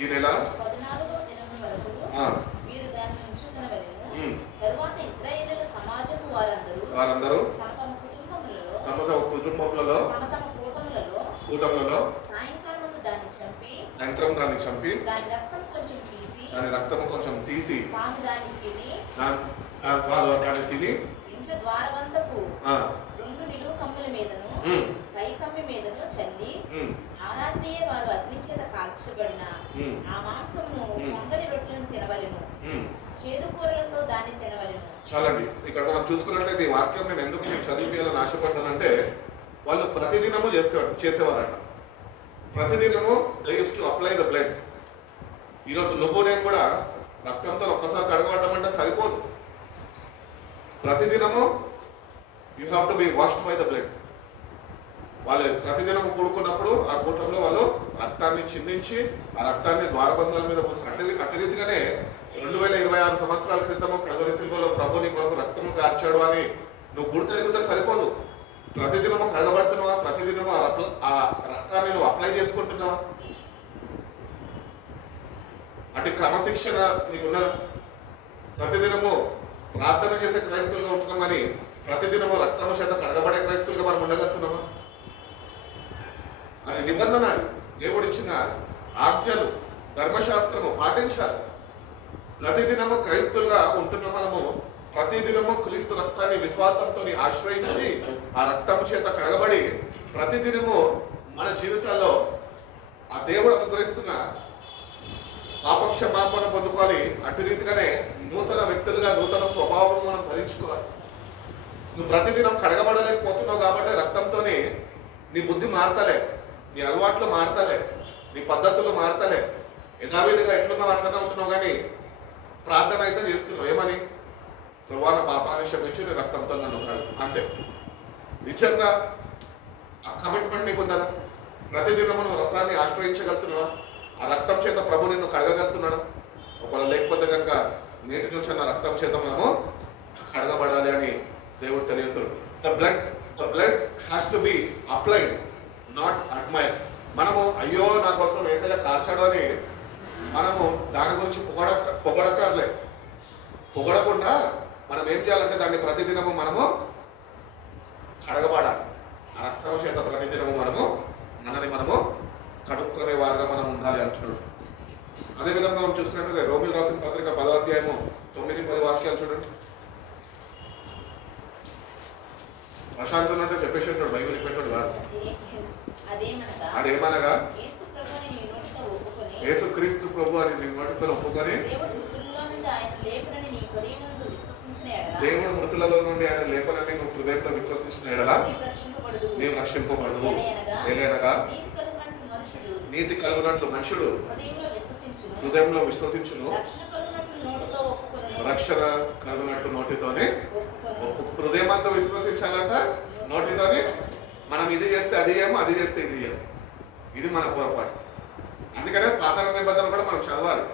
ఈ నెల 14వ దినము వరకు మీరు దాన్ని ఉంచుకొనవలెను. తరువాత ఇశ్రాయేలీయుల సమాజము వారందరూ తమ తమ కుటుంబములలో కూటములలో సాయంత్రం దాన్ని చంపి దాని రక్తము కొంచెం తీసి తాము దాన్ని తిని దాన్ని తిని ఇంటి ద్వారబంధపు 2 నిలువు కమ్ముల మీదను పై కమ్మి మీదను చల్లి ఉమ్, ఆ రాత్రియే వారు అగ్ని చేత కాల్చబడిన ఉమ్, ఆ మాంసమును పొంగని రొట్టెలను తినవలెను, ఉమ్. చేదు కూరలతో దాన్ని తినవలెను. చాలండి. ఇక్కడ మనం చూసుకున్నట్లయితే ఈ వాక్యం నేను ఎందుకు మీకు చదివించాలని ఆశపడ్డానంటే, వాళ్ళు ప్రతిదినము చేసేవారట. ప్రతిదినము they use to apply the blood. ఈరోజు నువ్వు నేను కూడా రక్తంతో ఒక్కసారి కడగబడ్డామంటే సరిపోదు. ప్రతిదినము you have to be washed by the blood. వాళ్ళు ప్రతిదినం కూడుకున్నప్పుడు ఆ కూటంలో వాళ్ళు రక్తాన్ని చిందించి ఆ రక్తాన్ని ద్వారబంధాల మీద పూసుకుని అట్టి రీతిగానే 2026 సంవత్సరాల క్రితము కల్వరి శిలువలో ప్రభు నీ కొరకు రక్తము కార్చాడు అని నువ్వు గుడి తిరిగితే సరిపోదు. ప్రతిదినము కడగబడుతున్నావా? ప్రతిదినము ఆ రక్తాన్ని నువ్వు అప్లై చేసుకుంటున్నావా? అటు క్రమశిక్షణ నీకున్నదా? ప్రతిదినము ప్రార్థన చేసే క్రైస్తవులుగా ఉంటున్నామని ప్రతిదినము రక్తము చేత కడగబడే క్రైస్తవులుగా మనం ఉండగలుగుతున్నామా? అది నిబంధన, అది దేవుడిచ్చిన ఆజ్ఞలు, ధర్మశాస్త్రము పాటించాలి. ప్రతిదినము క్రైస్తులుగా ఉంటున్న మనము ప్రతిదినము క్రీస్తు రక్తాన్ని విశ్వాసంతో ఆశ్రయించి ఆ రక్తం చేత కడగబడి ప్రతిదినము మన జీవితాల్లో ఆ దేవుడు అనుగ్రహిస్తున్న పాపక్షమాపణ పొందుకోవాలి. అటు రీతిగానే నూతన వ్యక్తులుగా నూతన స్వభావం మనం ధరించుకోవాలి. నువ్వు ప్రతిదినం కడగబడలేకపోతున్నావు కాబట్టి రక్తంతోనే నీ బుద్ధి మారతలే, నీ అలవాట్లు మారతలే, నీ పద్ధతులు మారతలే, యథావిధిగా ఎట్లున్నావు అట్లనే ఉంటున్నావు. కానీ ప్రార్థన అయితే చేస్తున్నావు ఏమని? ప్రభువా నా పాపాన్ని క్షమించి నీ రక్తంతో నన్ను కడుగు. అంతే. నిజంగా ఆ కమిట్మెంట్ నీకు ఉందా? ప్రతిదినము నువ్వు రక్తాన్ని ఆశ్రయించగలుగుతున్నావా? ఆ రక్తం చేత ప్రభు నిన్ను కడగగలుగుతున్నాడా? ఒకవేళ లేకపోతే కనుక నేటి నుంచి నా రక్తం చేత మనము కడగబడాలి అని దేవుడు తెలియజేస్తాడు. The blood has to be applied, not admire. మనము అయ్యో నా కోసం వేసేలా కార్చాడు అని మనము దాని గురించి పొగడక్కర్లే. పొగడకుండా మనం ఏం చేయాలంటే దాన్ని ప్రతిదినము మనము కడగబడాలి. ఆ రక్తము చేత ప్రతిదినము మనని మనము కడుక్కునే వారుగా మనం ఉండాలి అంటున్నాడు. అదేవిధంగా మనం చూసుకున్నట్లయితే రోమిల్ రాసిన పత్రిక 10వ అధ్యాయము 9-10 వాక్యాలు చూడండి. ప్రశాంత్ ఉన్నట్టు చెప్పేసి ఉంటాడు, బైబిల్ పెట్టాడు కాదు. అదేమనగా యేసు క్రీస్తు ప్రభు అని నీ నోటితో ఒప్పుకొని దేవుడు మృతులలో నుండి ఆయన లేపనని నువ్వు హృదయంలో విశ్వసించిన ఎడలా నీవు రక్షింపబడును. ఏలైనగా నీతి కలుగునట్లు మనుషుడు హృదయంలో విశ్వసించును, రక్షణ కలుగునట్లు నోటితోనే హృదయమంతా విశ్వసించాలంట, నోటితోనే. మనం ఇది చేస్తే అది చేయము, అది చేస్తే ఇది చేయము. ఇది మన పొరపాటు. అందుకనే పాత నిబంధన కూడా మనం చదవాలి.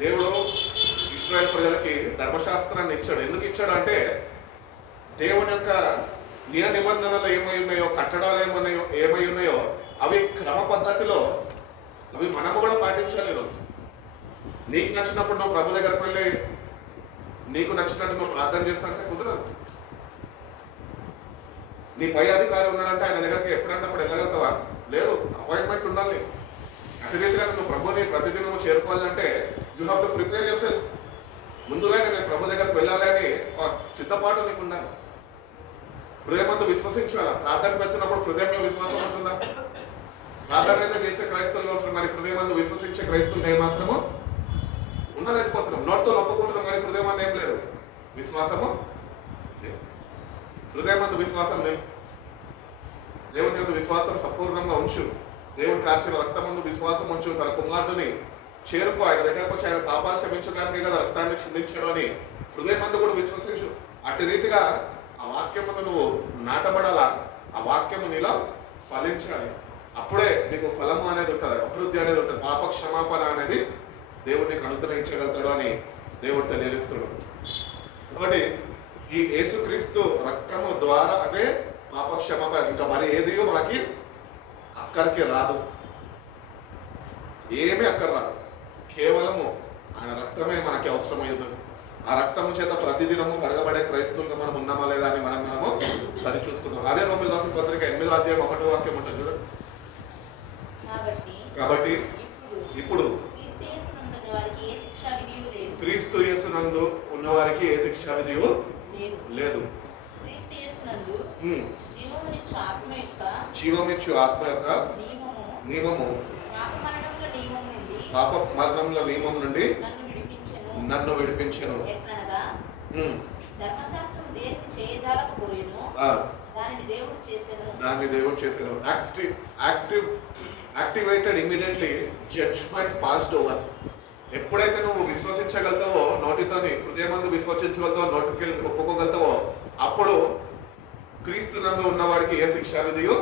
దేవుడు ఇశ్రాయేలు ప్రజలకి ధర్మశాస్త్రాన్ని ఇచ్చాడు. ఎందుకు ఇచ్చాడు అంటే దేవుని యొక్క నియ నిబంధనలు ఏమై ఉన్నాయో, కట్టడాలు ఏమై ఉన్నాయో అవి క్రమ పద్ధతిలో అవి మనము కూడా పాటించాలి. ఈరోజు నీకు నచ్చినప్పుడు నువ్వు ప్రభు దగ్గరకు వెళ్ళి నీకు నచ్చినట్టు నువ్వు ప్రార్థన చేస్తానంటే కుదరదు. నీ పై అధికారి ఉన్నాడంటే ఆయన దగ్గరికి ఎప్పుడంటే అప్పుడు వెళ్ళగలుగుతావా? లేదు, అపాయింట్మెంట్ ఉండాలి. అటు రీతిగా నువ్వు ప్రభుని ప్రతిదినము చేరుకోవాలంటే you have to prepare yourself. ముందుగానే నేను ప్రభు దగ్గరకు వెళ్ళాలి అని సిద్ధపాటు నీకు ఉండాలి. హృదయమంతా విశ్వసించాలా. ప్రార్థన పెడుతున్నప్పుడు హృదయంలో విశ్వాసం ఉంటుందా? ప్రార్థన అయితే చేసే క్రైస్తవులుగా ఉంటుంది, మరి హృదయమంతా విశ్వసించే క్రైస్తవులు ఏమాత్రము ఉండలేకపోతున్నాం. నోట్తో ఒప్పుకుంటున్నాం కానీ హృదయమంతా ఏం లేదు, విశ్వాసము లేదు. హృదయమంతా విశ్వాసం లేదు. దేవుని యొక్క విశ్వాసం సంపూర్ణంగా ఉంచు. దేవుడు కార్చిన రక్తమందు విశ్వాసం ఉంచు. తన కుమారుడిని చేరుకో. ఆయన దగ్గరకు వచ్చి ఆయన పాపాలు క్షమించడానికి కదా రక్తాన్ని చిందించడం అని హృదయమందు కూడా విశ్వసించు. అట్టి రీతిగా ఆ వాక్యం నువ్వు నాటబడాలా. ఆ వాక్యము నీలో ఫలించాలి. అప్పుడే నీకు ఫలము అనేది ఉంటుంది, అభివృద్ధి అనేది ఉంటుంది. పాప క్షమాపణ అనేది దేవుడు నీకు అనుగ్రహించగలుగుతాడు అని దేవుడు తెలియజేస్తాడు. కాబట్టి ఈ యేసుక్రీస్తు రక్తము ద్వారా అనే పాప క్షమాపణ, ఇంకా మరి ఏదియో మనకి అక్కడికి రాదు, ఏమీ అక్కర రాదు. కేవలము ఆయన రక్తమే మనకి అవసరమై ఉన్నది. ఆ రక్తము చేత ప్రతిదినము కడగబడే క్రైస్తవులుగా మనం ఉన్నామా లేదా అని మనము సరి చూసుకుందాం. అదే రోమిల్ రాసిన పత్రిక 8వ అధ్యాయం 1వ వాక్యం ఉంటుంది చూడండి. కాబట్టి ఇప్పుడు క్రీస్తు యేసునందు ఉన్నవారికి ఏ శిక్షా విధియు లేదు. యేసునందు జీవమునిచ్చు ఆత్మ యొక్క నియమము పాప మరణముల నియమం నుండి నన్ను విడిపించెను. ఎట్లనగా ధర్మశాస్త్రం దేనిని చేయజాలకపోయెను దానిని దేవుడు చేసెను. Activated immediately judgment passed over. ఎప్పుడైతే నువ్వు విశ్వసించగలుగుతావో, నోటితోని హృదయమందు విశ్వసించగలుగుతావో, నోటికి ఒప్పుకోగలుగుతావో, అప్పుడు క్రీస్తు నందు ఉన్నవాడికి ఏ శిక్ష విధియో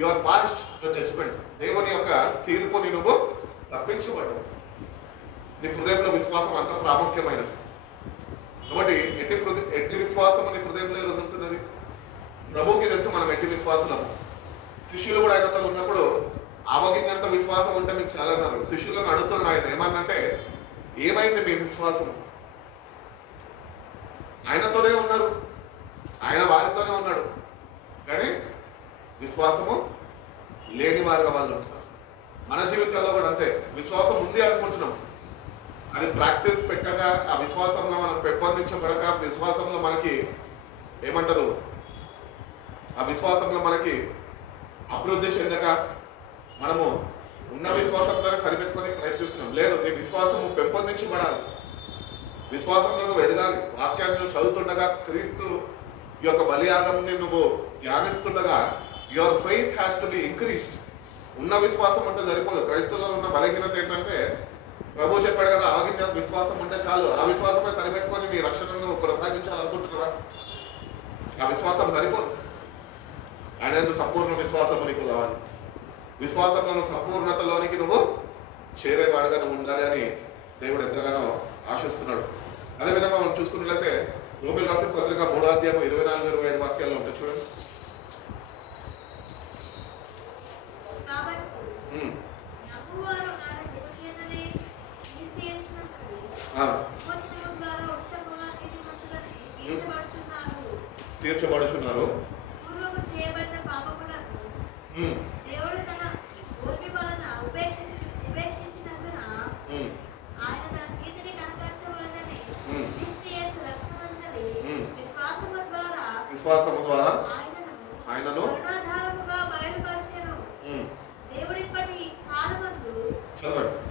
you are passed the judgment. దేవుని యొక్క తీర్పుని నువ్వు తప్పించబడ్డావు. నీ హృదయంలో విశ్వాసం అంత ప్రాముఖ్యమైనది. కాబట్టి ఎట్టి విశ్వాసం నీ హృదయంలో ఈ రోజు ఉంటున్నది. ప్రభువుకి తెలుసు మనం ఎట్టి విశ్వాసులము. శిష్యులు కూడా ఆయనతో ఉన్నప్పుడు ఆవగింగంత విశ్వాసం ఉంటే మీకు చాలా అన్నారు. శిష్యులను అడుగుతున్నాడు ఆయన ఏమన్నంటే, ఏమైంది మీ విశ్వాసం? ఆయనతోనే ఉన్నారు, ఆయన వారితోనే ఉన్నాడు, కానీ విశ్వాసము లేని వారుగా వాళ్ళు ఉంటున్నారు. మన జీవితాల్లో కూడా అంతే. విశ్వాసం ఉంది అనుకుంటున్నాం, అది ప్రాక్టీస్ పెట్టక, ఆ విశ్వాసంలో మనం పెంపొందించబడక, విశ్వాసంలో మనకి ఏమంటారు, ఆ విశ్వాసంలో మనకి అభివృద్ధి చెందక, మనము ఉన్న విశ్వాసంతోనే సరిపెట్టుకొని ప్రయత్నిస్తున్నాం. లేదు, నీ విశ్వాసము పెంపొందించబడాలి, విశ్వాసంలో నువ్వు ఎదగాలి. వాక్యాన్ని నువ్వు చదువుతుండగా, క్రీస్తు యొక్క బలియాగంని నువ్వు ధ్యానిస్తుండగా, your faith has to be increased. ఉన్న విశ్వాసం అంటే సరిపోదు. క్రైస్తవుల్లో ఉన్న బలహీనత ఏంటంటే, ప్రభు చెప్పాడు కదా, ఆవగింజ విశ్వాసం ఉంటే చాలు, ఆ విశ్వాసమే సరిపెట్టుకొని నీ రక్షణను కొనసాగించాలనుకుంటున్నావా? ఆ విశ్వాసం సరిపోదు. ఆయన సంపూర్ణ విశ్వాసం నీకు కావాలి. విశ్వాసంలో సంపూర్ణతలోనికి నువ్వు చేరేవాడుగా నువ్వు ఉండాలి అని దేవుడు ఎంతగానో ఆశిస్తున్నాడు. అదేవిధంగా మనం చూసుకున్నట్లయితే రోమీయులకు రాసిన పత్రిక 3వ అధ్యాయం 24-25 వాక్యాల్లో ఉంటాయి చూడండి. తీర్చబడుచున్నారు. దేవుడు తన ఓర్పు వలన ఉపేక్షించినందున ఆయన తన నీతిని కనపరచవలెనని క్రీస్తు యేసు రక్తమందలి విశ్వాసము ద్వారా ఆయనను కరుణాధారముగా బయలుపరిచెను. దేవుడిప్పటి కాలమందు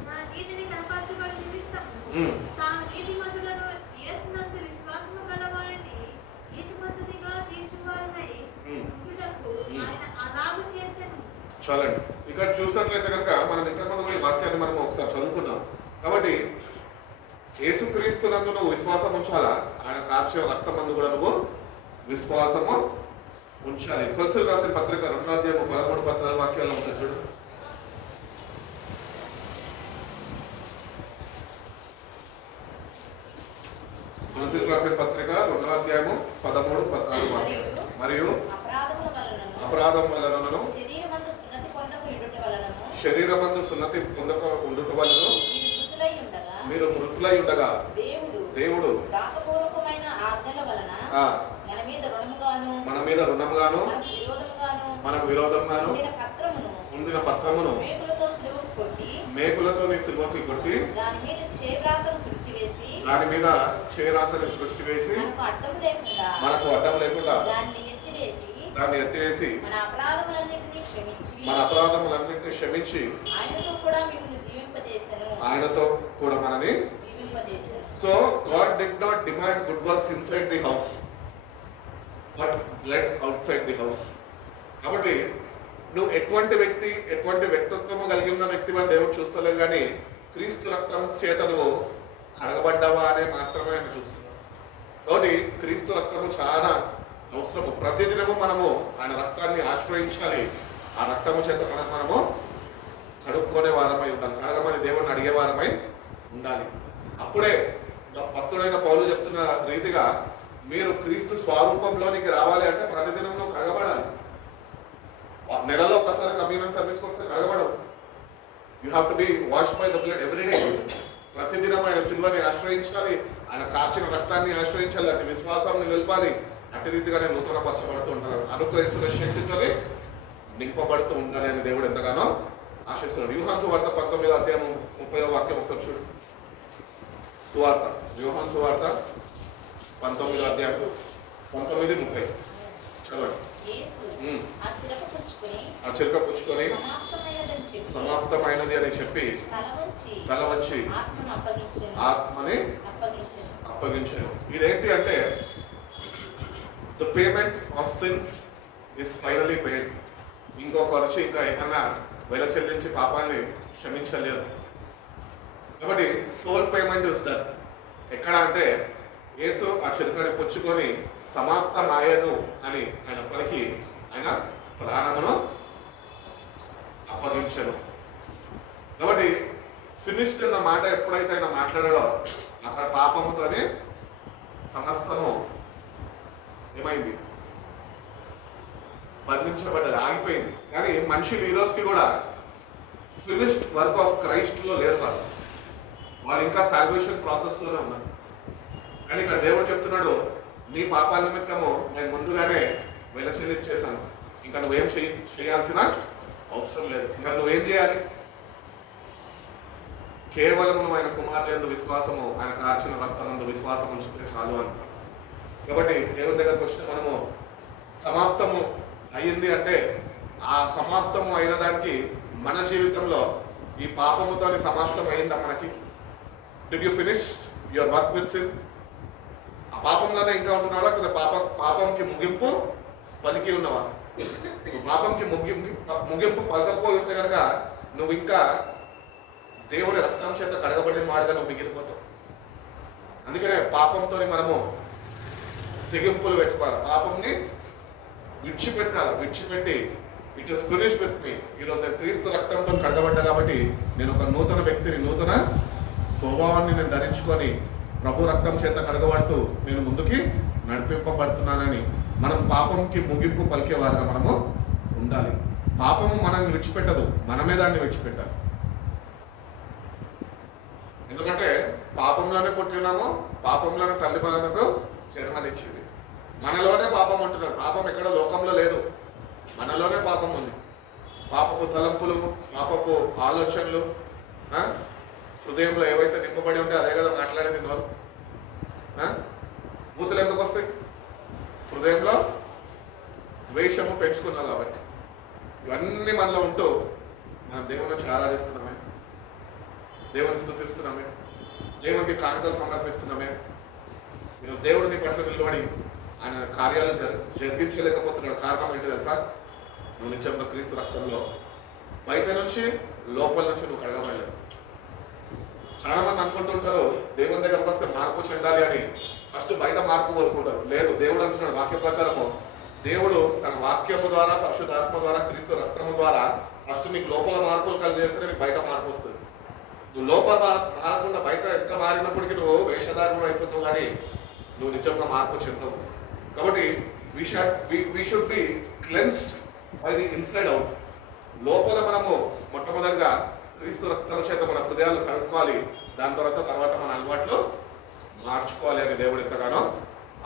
నా నీతిని కనపరచబడి నిమిత్తము తాను నీతిమంతులను యేసునందు విశ్వాసము గలవారిని నీతిమంతునిగా తీర్చువారినై ఉండుటకు ఆయన అలాగు చేసెను. చాలండి. ఇక్కడ చూసినట్లయితే కనుక మనం ఇంతకుముందు కూడా ఈ వాక్యాన్ని మనం ఒకసారి చదువుకున్నాం. కాబట్టి యేసుక్రీస్తునందు నువ్వు విశ్వాసం ఉంచాలా, ఆయన కార్చిన రక్తమందు కూడా నువ్వు విశ్వాసము ఉంచాలి. కొలసీయులకు రాసిన పత్రిక 2వ అధ్యాయం 13-14 వాక్యాల్లో ఉంటుంది చూడు. కొలసీయులకు రాసిన పత్రిక 2వ అధ్యాయము 13-14 వాక్యాలు. మరియు అపరాధం వలనను శరీరమందు సున్నతి పొందక ఉండుట వలన మీరు మృతులై ఉండగా దేవుడు మన మీద రుణముగాను మనకు విరోధంగాను ఉండిన పత్రమును మేకులతో నీ సిలువకి కొట్టి దాని మీద చేరాతను తుడిచివేసి మనకు అడ్డం లేకుండా దాన్ని ఎత్తివేసి మన అపరాధములన్నింటినీ క్షమించి ఆయనతో కూడా మనని. So God did not demand good works inside the house but blood out side the house. కాబట్టి నువ్వు ఎటువంటి వ్యక్తిత్వము కలిగి ఉన్న వ్యక్తి అని దేవుడు చూస్తలేదు, కానీ క్రీస్తు రక్తం చేత నువ్వు కడగబడ్డావా అనే మాత్రమే ఆయన చూస్తున్నావు. కాబట్టి క్రీస్తు రక్తము చాలా అవసరము. ప్రతిదినము మనము ఆయన రక్తాన్ని ఆశ్రయించాలి. ఆ రక్తము చేత మనము కడుక్కునే వారమై ఉండాలి, కడగమని దేవుడిని అడిగే వారమై ఉండాలి. అప్పుడే భక్తుడైన పౌలు చెప్తున్న రీతిగా మీరు క్రీస్తు స్వరూపంలోనికి రావాలి అంటే ప్రతిదినం నువ్వు కడగబడాలి. నెలలో ఒకసారి కమ్యూనియన్ సర్వీస్కి వస్తే కడగబడవు. You have to be washed by the blood every day. ప్రతిదినం ఆయన సిల్వని ఆశ్రయించాలి, ఆయన కార్చిన రక్తాన్ని ఆశ్రయించాలి, అటు విశ్వాసాన్ని నిలపాలి. అటు రీతిగానే నూతన పరచబడుతూ ఉంటారు, అనుగ్రహిస్తున్న శక్తితోనే నింపబడుతూ ఉండాలి అని దేవుడు ఎంతగానో ఆశిస్తున్నాడు. యోహాను సువార్త 19వ అధ్యాయం 30వ వాక్యం ఒకసారి చూడు. యోహాను సువార్త 19వ అధ్యాయం 19-30. చదవండి. యేసు ఉమ్. ఆ చిరక పుచ్చుకొని ఆ చిరక పుచ్చుకొని సమాప్తమైనదని చెప్పి సమాప్తమైనది అని చెప్పి తల వంచి ఆత్మను ఆత్మని అప్పగించెను. అప్పగించాను. ఇదేంటి అంటే the payment of sins is finally paid. ఇంకొక వచ్చి ఇంకా ఏమన్నా వెల చెల్లించి పాపాన్ని క్షమించలేరు. కాబట్టి సోల్ పేమెంట్ ఇస్ దట్. ఎక్కడ అంటే యేసు ఆ చిరుకని పుచ్చుకొని సమాప్తమాయను అని ఆయన పలికి ఆయన ప్రాణమును అప్పగించను. కాబట్టి ఫినిష్డ్ అన్న మాట ఎప్పుడైతే ఆయన మాట్లాడాడో అక్కడ పాపముతోనే సమస్తము ఏమైంది, బంధించబడ్డది, ఆగిపోయింది. కానీ మనుషులు ఈ రోజుకి కూడా ఫినిష్డ్ వర్క్ ఆఫ్ క్రైస్ట్లో లేరు. వాళ్ళు ఇంకా సాల్వేషన్ ప్రాసెస్లోనే ఉన్నారు. కానీ ఇక్కడ దేవుడు చెప్తున్నాడు, నీ పాపాల నిమిత్తము నేను ముందుగానే వెల చెల్లించేశాను. ఇంకా నువ్వేం చేయాల్సిన అవసరం లేదు. ఇంకా నువ్వేం చేయాలి? కేవలం నువ్వు ఆయన కుమార్తె యందు విశ్వాసము, ఆయన కార్చిన రక్తమందు విశ్వాసం ఉంచితే చాలు అని. కాబట్టి దేవుని దగ్గరకు వచ్చిన మనము సమాప్తము అయ్యింది అంటే ఆ సమాప్తము అయిన దానికి మన జీవితంలో ఈ పాపముతో సమాప్తం అయిందా మనకి? Did you finish your work with sin? ఆ పాపంలోనే ఇంకా ఉంటున్నావా? కదా పాపంకి ముగింపు పలికి ఉన్నవా? నువ్వు పాపంకి ముగింపు పలకపోయి ఉంటే కనుక నువ్వు ఇంకా దేవుడి రక్తం చేత కడగబడిన వాడుగా నువ్వు మిగిలిపోతావు. అందుకనే పాపంతో మనము తెగింపులు పెట్టుకోవాలి. పాపంని విడిచిపెట్టి it is finish with me. ఈరోజు నేను క్రీస్తు రక్తంతో కడగబడ్డా కాబట్టి నేను ఒక నూతన వ్యక్తిని, నూతన స్వభావాన్ని నేను ధరించుకొని ప్రభు రక్తం చేత కడగబడుతూ నేను ముందుకి నడిపింపబడుతున్నానని మనం పాపంకి ముగింపు పలికేవారుగా మనము ఉండాలి. పాపము మనల్ని విడిచిపెట్టదు, మనమే దాన్ని విడిచిపెట్టాలి. ఎందుకంటే పాపంలోనే పుట్టి ఉన్నాము, పాపంలోనే తల్లి మనకు జన్మనిచ్చింది. మనలోనే పాపం ఉంటున్నది. పాపం ఎక్కడ లోకంలో లేదు, మనలోనే పాపం ఉంది. పాపపు తలంపులు, పాపపు ఆలోచనలు హృదయంలో ఏవైతే నింపబడి ఉంటే అదే కదా మాట్లాడేది నోరు. బూతులు ఎందుకు వస్తాయి? హృదయంలో ద్వేషము పెంచుకున్నాం కాబట్టి. ఇవన్నీ మనలో ఉంటూ మనం దేవుని ఆరాధిస్తున్నామే, దేవుని స్తుతిస్తున్నామే, దేవునికి కానుకలు సమర్పిస్తున్నామే. ఈరోజు దేవుడు నీ పట్ల నిలబడి ఆయన కార్యాలు జరిగించలేకపోతున్నాడు. కారణం ఏంటి తెలుసా? నువ్వు నిత్యంగా క్రీస్తు రక్తంలో బయట నుంచి లోపల నుంచి నువ్వు కడగబడలేదు. చాలా మంది అనుకుంటుంటారు దేవుని దగ్గరకు వస్తే మార్పు చెందాలి అని. ఫస్ట్ బయట మార్పు కోరుకుంటారు. లేదు, దేవుడు అంటున్నాడు వాక్య ప్రకారము, దేవుడు తన వాక్యము ద్వారా, పరిశుద్ధాత్మ ద్వారా, క్రీస్తు రక్తము ద్వారా ఫస్ట్ నీకు లోపల మార్పులు కలిగేస్తే నీకు బయట మార్పు వస్తుంది. నువ్వు లోపల మారకుండా బయట ఎంత మారినప్పటికీ నువ్వు వేషధారణ అయిపోతావు, కానీ నువ్వు నిజంగా మార్పు చెందవు. కాబట్టి we should be cleansed by the inside out. లోపల మనము మొట్టమొదటిగా క్రీస్తు రక్తం చేత మన హృదయాలు కలుపుకోవాలి. దాని తర్వాత మన అలవాట్లు మార్చుకోవాలి అని దేవుడు ఎంతగానో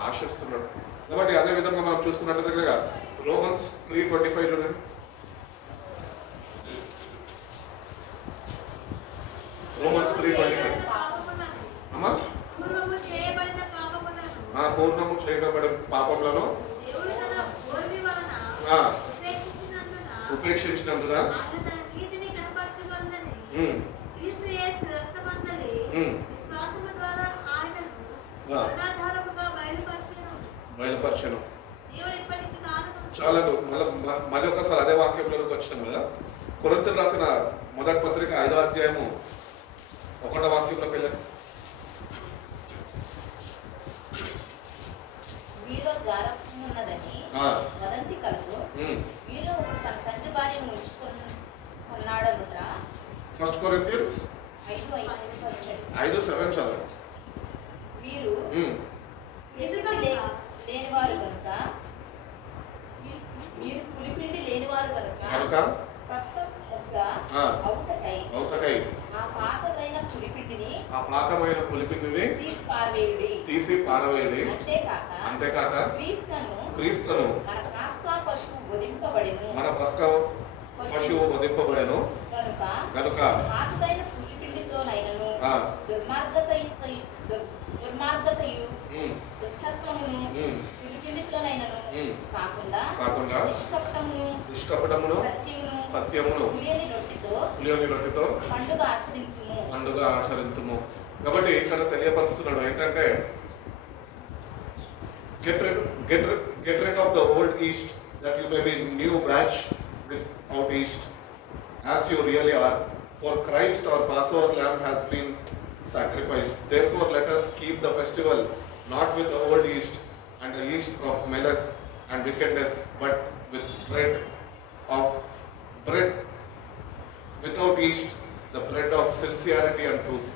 ఆశిస్తున్నాడు. కాబట్టి అదే విధంగా మనం చూసుకున్నట్టు దగ్గరగా రోమన్స్ 3:25 చూడండి. రోమన్స్ 3:25 అమ్మా, పూర్ణము చేయబడిన పాపములను ఉపేక్షించినందున బయలుపరచను. చాలా మళ్ళీ ఒకసారి అదే వాక్యంలోకి వచ్చినాం కదా. కొరింథీయులకు రాసిన మొదటి పత్రిక 5వ అధ్యాయము 1వ వాక్యంలోకి వెళ్ళాను. మీలో జారత్వమున్నదని వదంతి కలుగు. మీలో ఒకడు తన తండ్రి భార్యను ఉంచుకున్నాడనుట. ఫస్ట్ కొరింథీయుస్ 5:7 చదవండి. మీరు లేనివారు కనుక, మీరు పులిపిండి లేనివారు కనుక అవుటకై ఆ పాతదైన పులిపిండిని తీసి పారవేయుడి. అంతేకాక క్రీస్తును మన పస్కా పశువు వధింపబడెను కనుక పాతదైన పులిపిండితోనైనను దుర్మార్గతయు దుష్టత్వమును కుడిపిండితోనైనను ఉమ్. కాకుండా కాకుండా నిష్కపటమును నిష్కపటమును సత్యమును సత్యమును పులియని రొట్టెతో పులియని రొట్టెతో పండుగ ఆచరించుము. పండుగ ఆచరింతుము. కాబట్టి ఇక్కడ తెలియపరుస్తున్నాడు ఏంటంటే get rid of the old yeast that you may be new batch without yeast as you really are, for Christ our Passover lamb has been sacrificed. Therefore let us keep the festival not with the old yeast and the yeast of malice and wickedness, but with bread without yeast, the bread of sincerity and truth.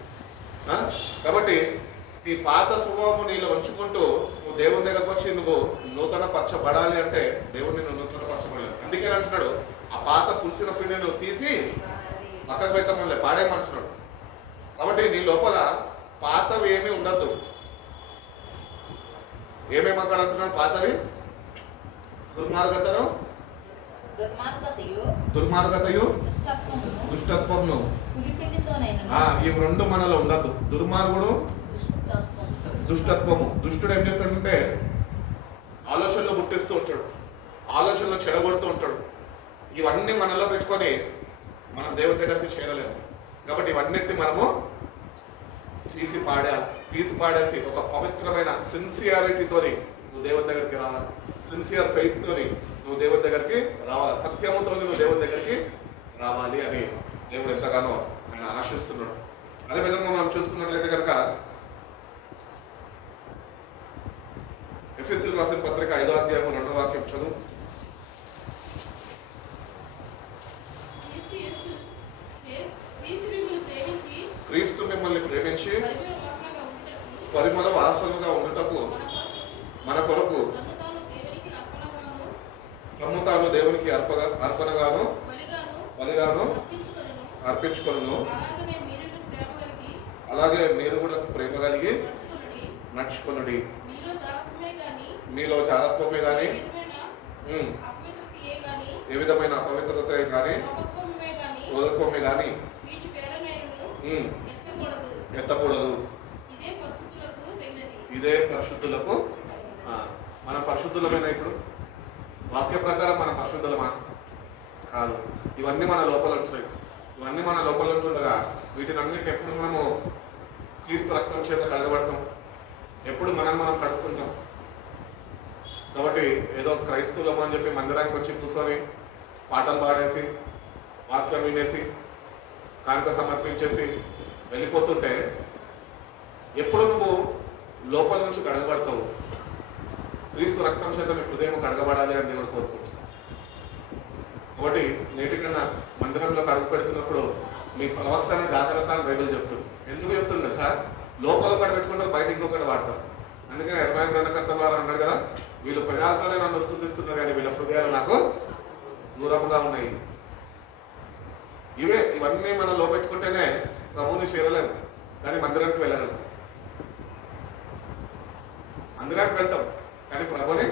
కాబట్టి ఈ పాత స్వభావం నీలో ఉంచుకుంటూ నువ్వు దేవుని దగ్గరకు వచ్చి నువ్వు నూతన పరచబడాలి అంటే దేవుడిని నువ్వు నూతన పరచబడాలి. అందుకే అంటున్నాడు ఆ పాత పులిసిన పిండి నువ్వు తీసి పక్కకు పెట్టమని పాడేయమంటున్నాడు. కాబట్టి నీ లోపల పాతవి ఏమీ ఉండద్దు. ఏమేమి అక్కడ అంటున్నాడు? పాతవి దుర్మార్గతను దుర్మార్గతయు దుష్టత్వమును కుడిపిండితోనైనను ఈ రెండు మనలో ఉండద్దు. దుర్మార్గుడు దుష్టత్వము. దుష్టుడు ఏం చేస్తాడంటే ఆలోచనలు పుట్టిస్తూ ఉంటాడు, ఆలోచనలు చెడగొడుతూ ఉంటాడు. ఇవన్నీ మనలో పెట్టుకొని మనం దేవుని దగ్గరికి చేరలేము. కాబట్టి ఇవన్నిటిని మనము తీసి పాడేసి ఒక పవిత్రమైన సిన్సియారిటీతోని నువ్వు దేవుని దగ్గరికి రావాలి. సిన్సియర్ ఫెయిత్ తోని నువ్వు దేవుని దగ్గరికి రావాలి. సత్యముతో నువ్వు దేవుని దగ్గరికి రావాలి అని దేవుడు ఎంతగానో ఆయన ఆశిస్తున్నాడు. అదేవిధంగా మనం చూసుకున్నట్లయితే కనుక ఎఫెసీయులకు రాసిన పత్రిక 5వ అధ్యాయం 2వ వాక్యం చదువు. క్రీస్తు మిమ్మల్ని ప్రేమించి పరిమళ వాసనగా ఉండటకు మన కొరకు తమ్ము తాను దేవునికి అర్పణగాను బలిగాను అర్పించుకొనును. అలాగే మీరు కూడా ప్రేమ కలిగి నడుచుకొనుడి. మీలో జారత్వమే గాని ఏ విధమైన అపవిత్రత కానీ వదత్వమే కానీ ఎత్తకూడదు. ఇదే పరిశుద్ధులకు. మనం పరిశుద్ధులమేనా? ఇప్పుడు వాక్య ప్రకారం మనం పరిశుద్ధులమా? కాదు. ఇవన్నీ మన లోపల ఉంటున్నాయి. ఇవన్నీ మన లోపల ఉంటుండగా వీటిని అన్నింటిని ఎప్పుడు మనము క్రీస్తు రక్తం చేత కడగబడతాం, ఎప్పుడు మనం కడుక్కుంటాం. కాబట్టి ఏదో క్రైస్తవులము అని చెప్పి మందిరానికి వచ్చి కూర్చొని పాటలు పాడేసి వాక్యం వినేసి కానుక సమర్పించేసి వెళ్ళిపోతుంటే ఎప్పుడు నువ్వు లోపల నుంచి కడగబడతావు. క్రీస్తు రక్తం చేత నీ హృదయం కడగబడాలి అని దేవుడు కోరుకుంటున్నాడు. కాబట్టి నేటికన్నా మందిరంలో కడుగు పెడుతున్నప్పుడు మీ ప్రవక్తని జాగ్రత్త అని బైబిల్ చెప్తుంది. ఎందుకు చెప్తుంది సార్? లోపల ఒకటి పెట్టుకుంటారు, బయట ఇంకొకటి వాడతారు. అందుకని ఇరవై గ్రంథకర్త ద్వారా అన్నాడు కదా, వీళ్ళు పెదాలతోనే నన్ను స్తుతిస్తున్నారు కానీ వీళ్ళ హృదయాలు నాకు దూరంగా ఉన్నాయి. ఇవన్నీ మనం లోపెట్టుకుంటేనే ప్రభువుని చేరలేము, కానీ మందిరానికి వెళ్ళగలం. మందిరానికి వెళ్తాం కానీ ప్రభుని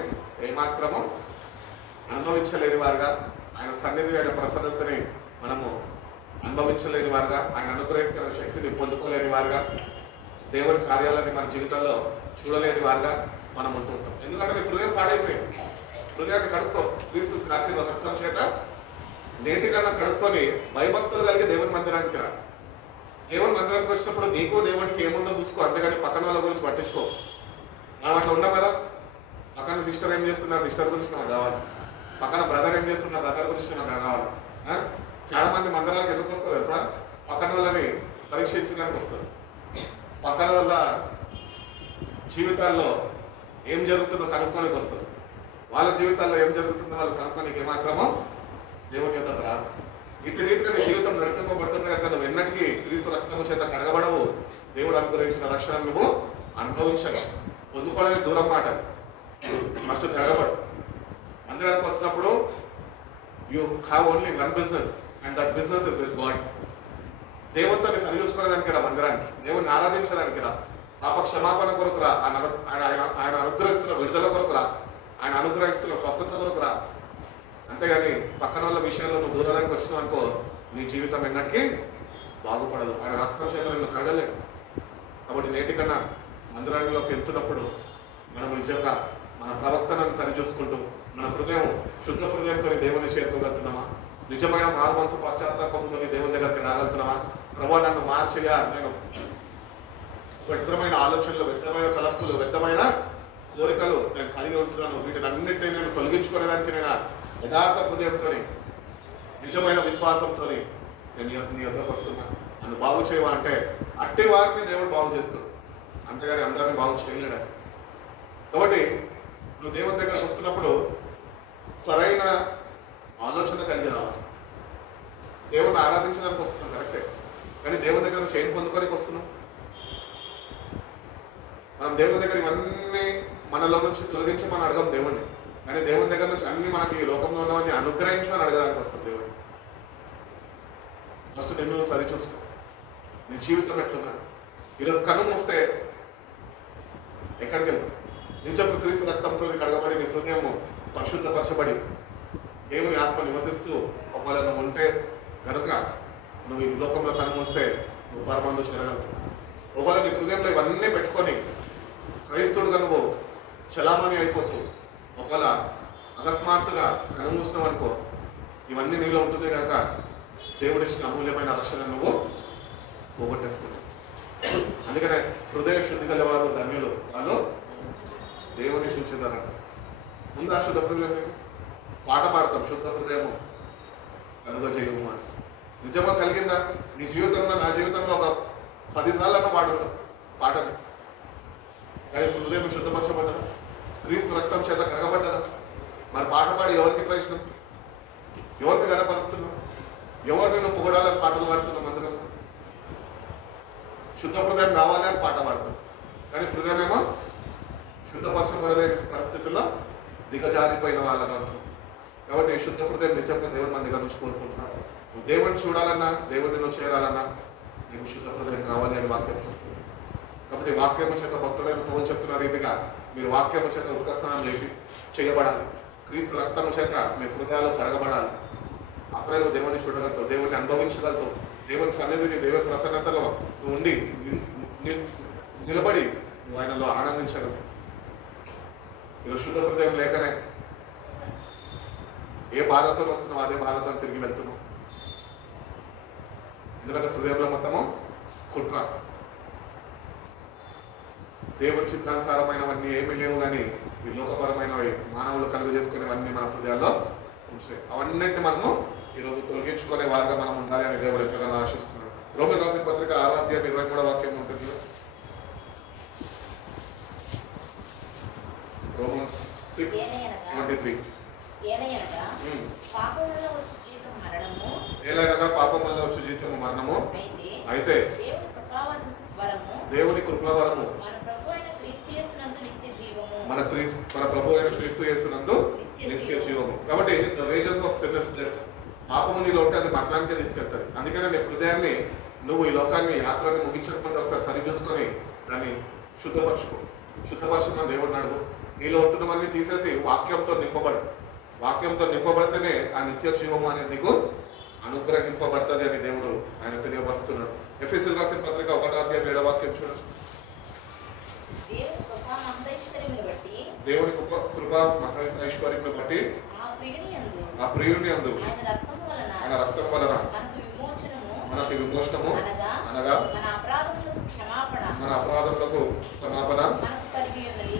ఏమాత్రము అనుభవించలేని వారుగా, ఆయన సన్నిధి ఆయన ప్రసన్నతని మనము అనుభవించలేని వారుగా, ఆయన అనుగ్రహిస్తున్న శక్తిని పొందుకోలేని వారుగా, దేవుని కార్యాలని మన జీవితంలో చూడలేని వారుగా మనం ఉంటుంటాం. ఎందుకంటే మీ హృదయం పాడైపోయింది. హృదయాన్ని కడుక్కో. క్రీస్తు కార్చిన రక్తం చేత నేటికన్నా కడుక్కొని భయభక్తులు కలిగి దేవుని మందిరానికి రా. దేవుని మందిరానికి వచ్చినప్పుడు నీకు దేవుడికి ఏముందో చూసుకో, అంతేగాని పక్కన వాళ్ళ గురించి పట్టించుకో. మనం అట్లా ఉన్నాం కదా, పక్కన సిస్టర్ ఏం చేస్తున్నా సిస్టర్ గురించి నాకు కావాలి, పక్కన బ్రదర్ ఏం చేస్తున్నా బ్రదర్ గురించి నాకు కావాలి. చాలా మంది మందిరాలకు ఎందుకు వస్తారు తెలుసా? పక్కన వాళ్ళని పరీక్షించడానికి వస్తారు. పక్కన వాళ్ళ జీవితాల్లో ఏం జరుగుతుందో కనుక్కోనికి వస్తారు. వాళ్ళ జీవితాల్లో ఏం జరుగుతుందో వాళ్ళు కనుక్కోనికి ఏమాత్రమో దేవుని యొద్దకు రాదు. ఇటు రీతిగా నీ జీవితం నడిపింపబడుతుంటే కనుక నువ్వు ఎన్నటికీ క్రీస్తు రక్తము చేత కడగబడవు. దేవుడు అనుగ్రహించిన రక్షణ నువ్వు అనుభవించగలవు. పొందుకోవడానికి దూరం మాట, మస్ట్ కడగబడు. మందిరానికి వస్తున్నప్పుడు you have only one business and that business is with God. దేవుడితో సరి చూసుకోవడానికి రా, మందిరానికి దేవుడిని ఆరాధించడానికి రా, పాప క్షమాపణ కొరకు రా, ఆయన అనుగ్రహిస్తున్న విడుదల కొరకు రా, ఆయన అనుగ్రహిస్తున్న స్వస్థత కొరకు రా. అంతేగాని పక్కన వాళ్ళ విషయాల్లో నువ్వు దూరానికి వచ్చినావు అనుకో, నీ జీవితం ఎన్నటికీ బాగుపడదు. ఆయన రక్తం చేత నిన్ను కడగలేడు. కాబట్టి నేటికన్నా మందిరాల్లోకి వెళ్తున్నప్పుడు మనం నిజంగా మన ప్రవర్తనను సరిచూసుకుంటూ మన హృదయం శుద్ధ హృదయంతో దేవుని చేరుకోగలుగుతున్నామా? నిజమైన మారు మనసు పశ్చాత్తాపంతో దేవుని దగ్గరికి రాగలుగుతున్నామా? ప్రభు నన్ను మార్చగా, నేను వ్యర్థమైన ఆలోచనలు, వ్యర్థమైన తలంపులు, వ్యర్థమైన కోరికలు నేను కలిగి ఉంటున్నాను, వీటినన్నింటినీ నేను తొలగించుకునేదానికి నేను యథార్థ హృదయంతో నిజమైన విశ్వాసంతో నేను నీ వద్దకు వస్తున్నా, నన్ను బాగు చేయవా అంటే అట్టి వారిని దేవుడు బాగు చేస్తాడు, అంతేగాని అందరినీ బాగు చేయలేడు. కాబట్టి నువ్వు దేవుని దగ్గరకు వస్తున్నప్పుడు సరైన ఆలోచన కలిగి రావాలి. దేవుణ్ణి ఆరాధించడానికి వస్తున్నాం కరెక్టే, కానీ దేవుని దగ్గర నుంచి ఏం పొందుకోనికి వస్తున్నాం? మనం దేవుని దగ్గర ఇవన్నీ మనలో నుంచి తొలగించి మనం అడగం దేవుణ్ణి, కానీ దేవుని దగ్గర నుంచి అన్ని మనకి ఈ లోకంలో ఉన్నవన్నీ అనుగ్రహించమని అడగడానికి వస్తాం దేవుడిని. ఫస్ట్ నిన్ను సరి చూసుకో, నీ జీవితం ఎట్లున్నా. ఈరోజు కన్ను మూస్తే ఎక్కడికి వెళ్తావు? నిజపు క్రీస్తు రక్తంతో కడగబడి నీ హృదయము పరిశుద్ధపరచబడి దేవుని ఆత్మ నివసిస్తూ ఒకవేళ నువ్వు ఉంటే కనుక నువ్వు ఈ లోకంలో కన్ను మూస్తే నువ్వు పరమందు చేరగలుగుతావు. ఒకవేళ నీ హృదయంలో ఇవన్నీ పెట్టుకొని క్రైస్తవుడుగా నువ్వు చలామణి అయిపోతూ ఒకవేళ అకస్మాత్తుగా కనుమూసినావు అనుకో, ఇవన్నీ నీలో ఉంటుంది కనుక దేవుడిచ్చిన అమూల్యమైన రక్షణ నువ్వు పోగొట్టేసుకున్నావు. అందుకనే హృదయ శుద్ధి గలవారు ధన్యులు, వాళ్ళు దేవుని సూచించారంట. ముందు ఆ శుద్ధ హృదయం పాట పాడతాం, శుద్ధ హృదయము కలుగజేయము అని. నిజంగా కలిగిందా? నీ జీవితంలో, నా జీవితంలో ఒక 10 సార్లు పాడుంటాం పాటని, కానీ హృదయం శుద్ధపరచబడ్డదా? క్రీస్తు రక్తం చేత కరగబడ్డదా? మరి పాట పాడి ఎవరికి ప్రయోజనం? ఎవరికి గనపరుస్తున్నాం? ఎవరిని నువ్వు పొగడాలని పాటలు పాడుతున్నాం? అందరం శుద్ధ హృదయం కావాలి అని పాట పాడుతాం, కానీ హృదయం ఏమో శుద్ధపరచబడే పరిస్థితుల్లో దిగజారిపోయిన వాళ్ళగా ఉంటాం. కాబట్టి శుద్ధ హృదయం నిజంగా దేవుని మన దగ్గర నుంచి కోరుకుంటున్నాడు. నువ్వు దేవుడిని చూడాలన్నా, దేవుడిని నువ్వు చేరాలన్నా నీకు శుద్ధ హృదయం కావాలి అని వాక్యం చెప్తుంది. కాబట్టి వాక్యము చేత భక్తుడైన పౌలు చెప్తున్న రీతిగా మీరు వాక్యము చేత ఉత్కస్నానం చేయబడాలి, క్రీస్తు రక్తము చేత మీ హృదయాలు కడగబడాలి. అప్పుడే నువ్వు దేవుడిని చూడగలుగుతావు, దేవుడిని అనుభవించగలుగుతావు, దేవుని సన్నిధిని, దేవుని ప్రసన్నతలో నువ్వు ఉండి నిలబడి నువ్వు ఆయనలో ఆనందించగలుగుతావు. ఈరోజు శుద్ధ హృదయం లేకనే ఏ బాధతో వస్తున్నావు అదే బాధతో తిరిగి వెళ్తున్నావు. ఎందుకంటే హృదయంలో మొత్తము కుట్ర, దేవుని చిత్తానుసారమైనవన్నీ ఏమీ లేవు, కానీ ఈ లోకపరమైనవి మానవులు కలుగు చేసుకునేవన్నీ మన హృదయాల్లో ఉంచాయి. అవన్నింటినీ మనము ఈరోజు తొలగించుకునే వారిగా మనం ఉండాలి అని దేవుడు ఎంతగానో ఆశిస్తున్నాడు. రోమన్ రాసిన పత్రిక 6వ అధ్యాయం 23వ వాక్యం ఉంటుంది. రోమన్స్ 6:23. ఏలయనగా పాపం వల్ల వచ్చే జీతం మరణము, ఏలైనగా పాపం వల్ల వచ్చే జీతము మరణము, అయితే దేవుని కృపావరము మన ప్రభు అయిన క్రీస్తు యేసునందు నిత్య జీవము, మన ప్రభు అయిన క్రీస్తు యేసునందు నిత్య జీవము. కాబట్టి the wages of sin is death. పాపము నీలో ఉంటే అది మరణానికే తీసుకెళ్తుంది. అందుకనే నీ హృదయాన్ని నువ్వు ఈ లోకాన్ని యాత్రని ముగించకముందు ఒకసారి సరి చూసుకొని దాన్ని శుద్ధపరచుకో. శుద్ధపరచుకున్న దేవుడిని అడుగు. నీలో ఉంటున్నవన్నీ తీసేసి వాక్యంతో నింపబడు. వాక్యంతో నింపబడితేనే ఆ నిత్య జీవము అనేది నీకు అనుగ్రహింపబడుతుంది అని దేవుడు ఆయన తెలియపరుస్తున్నాడు. ఎఫెసీయులకు రాసిన పత్రిక 1వ అధ్యాయం 7వ వాక్యం చూడండి. దేవుని కృపా మహైశ్వర్యమును బట్టి ఆ ప్రియుని యందు ఆయన రక్తం వలన మనకు విమోచనము అనగా మన అపరాధములకు క్షమాపణ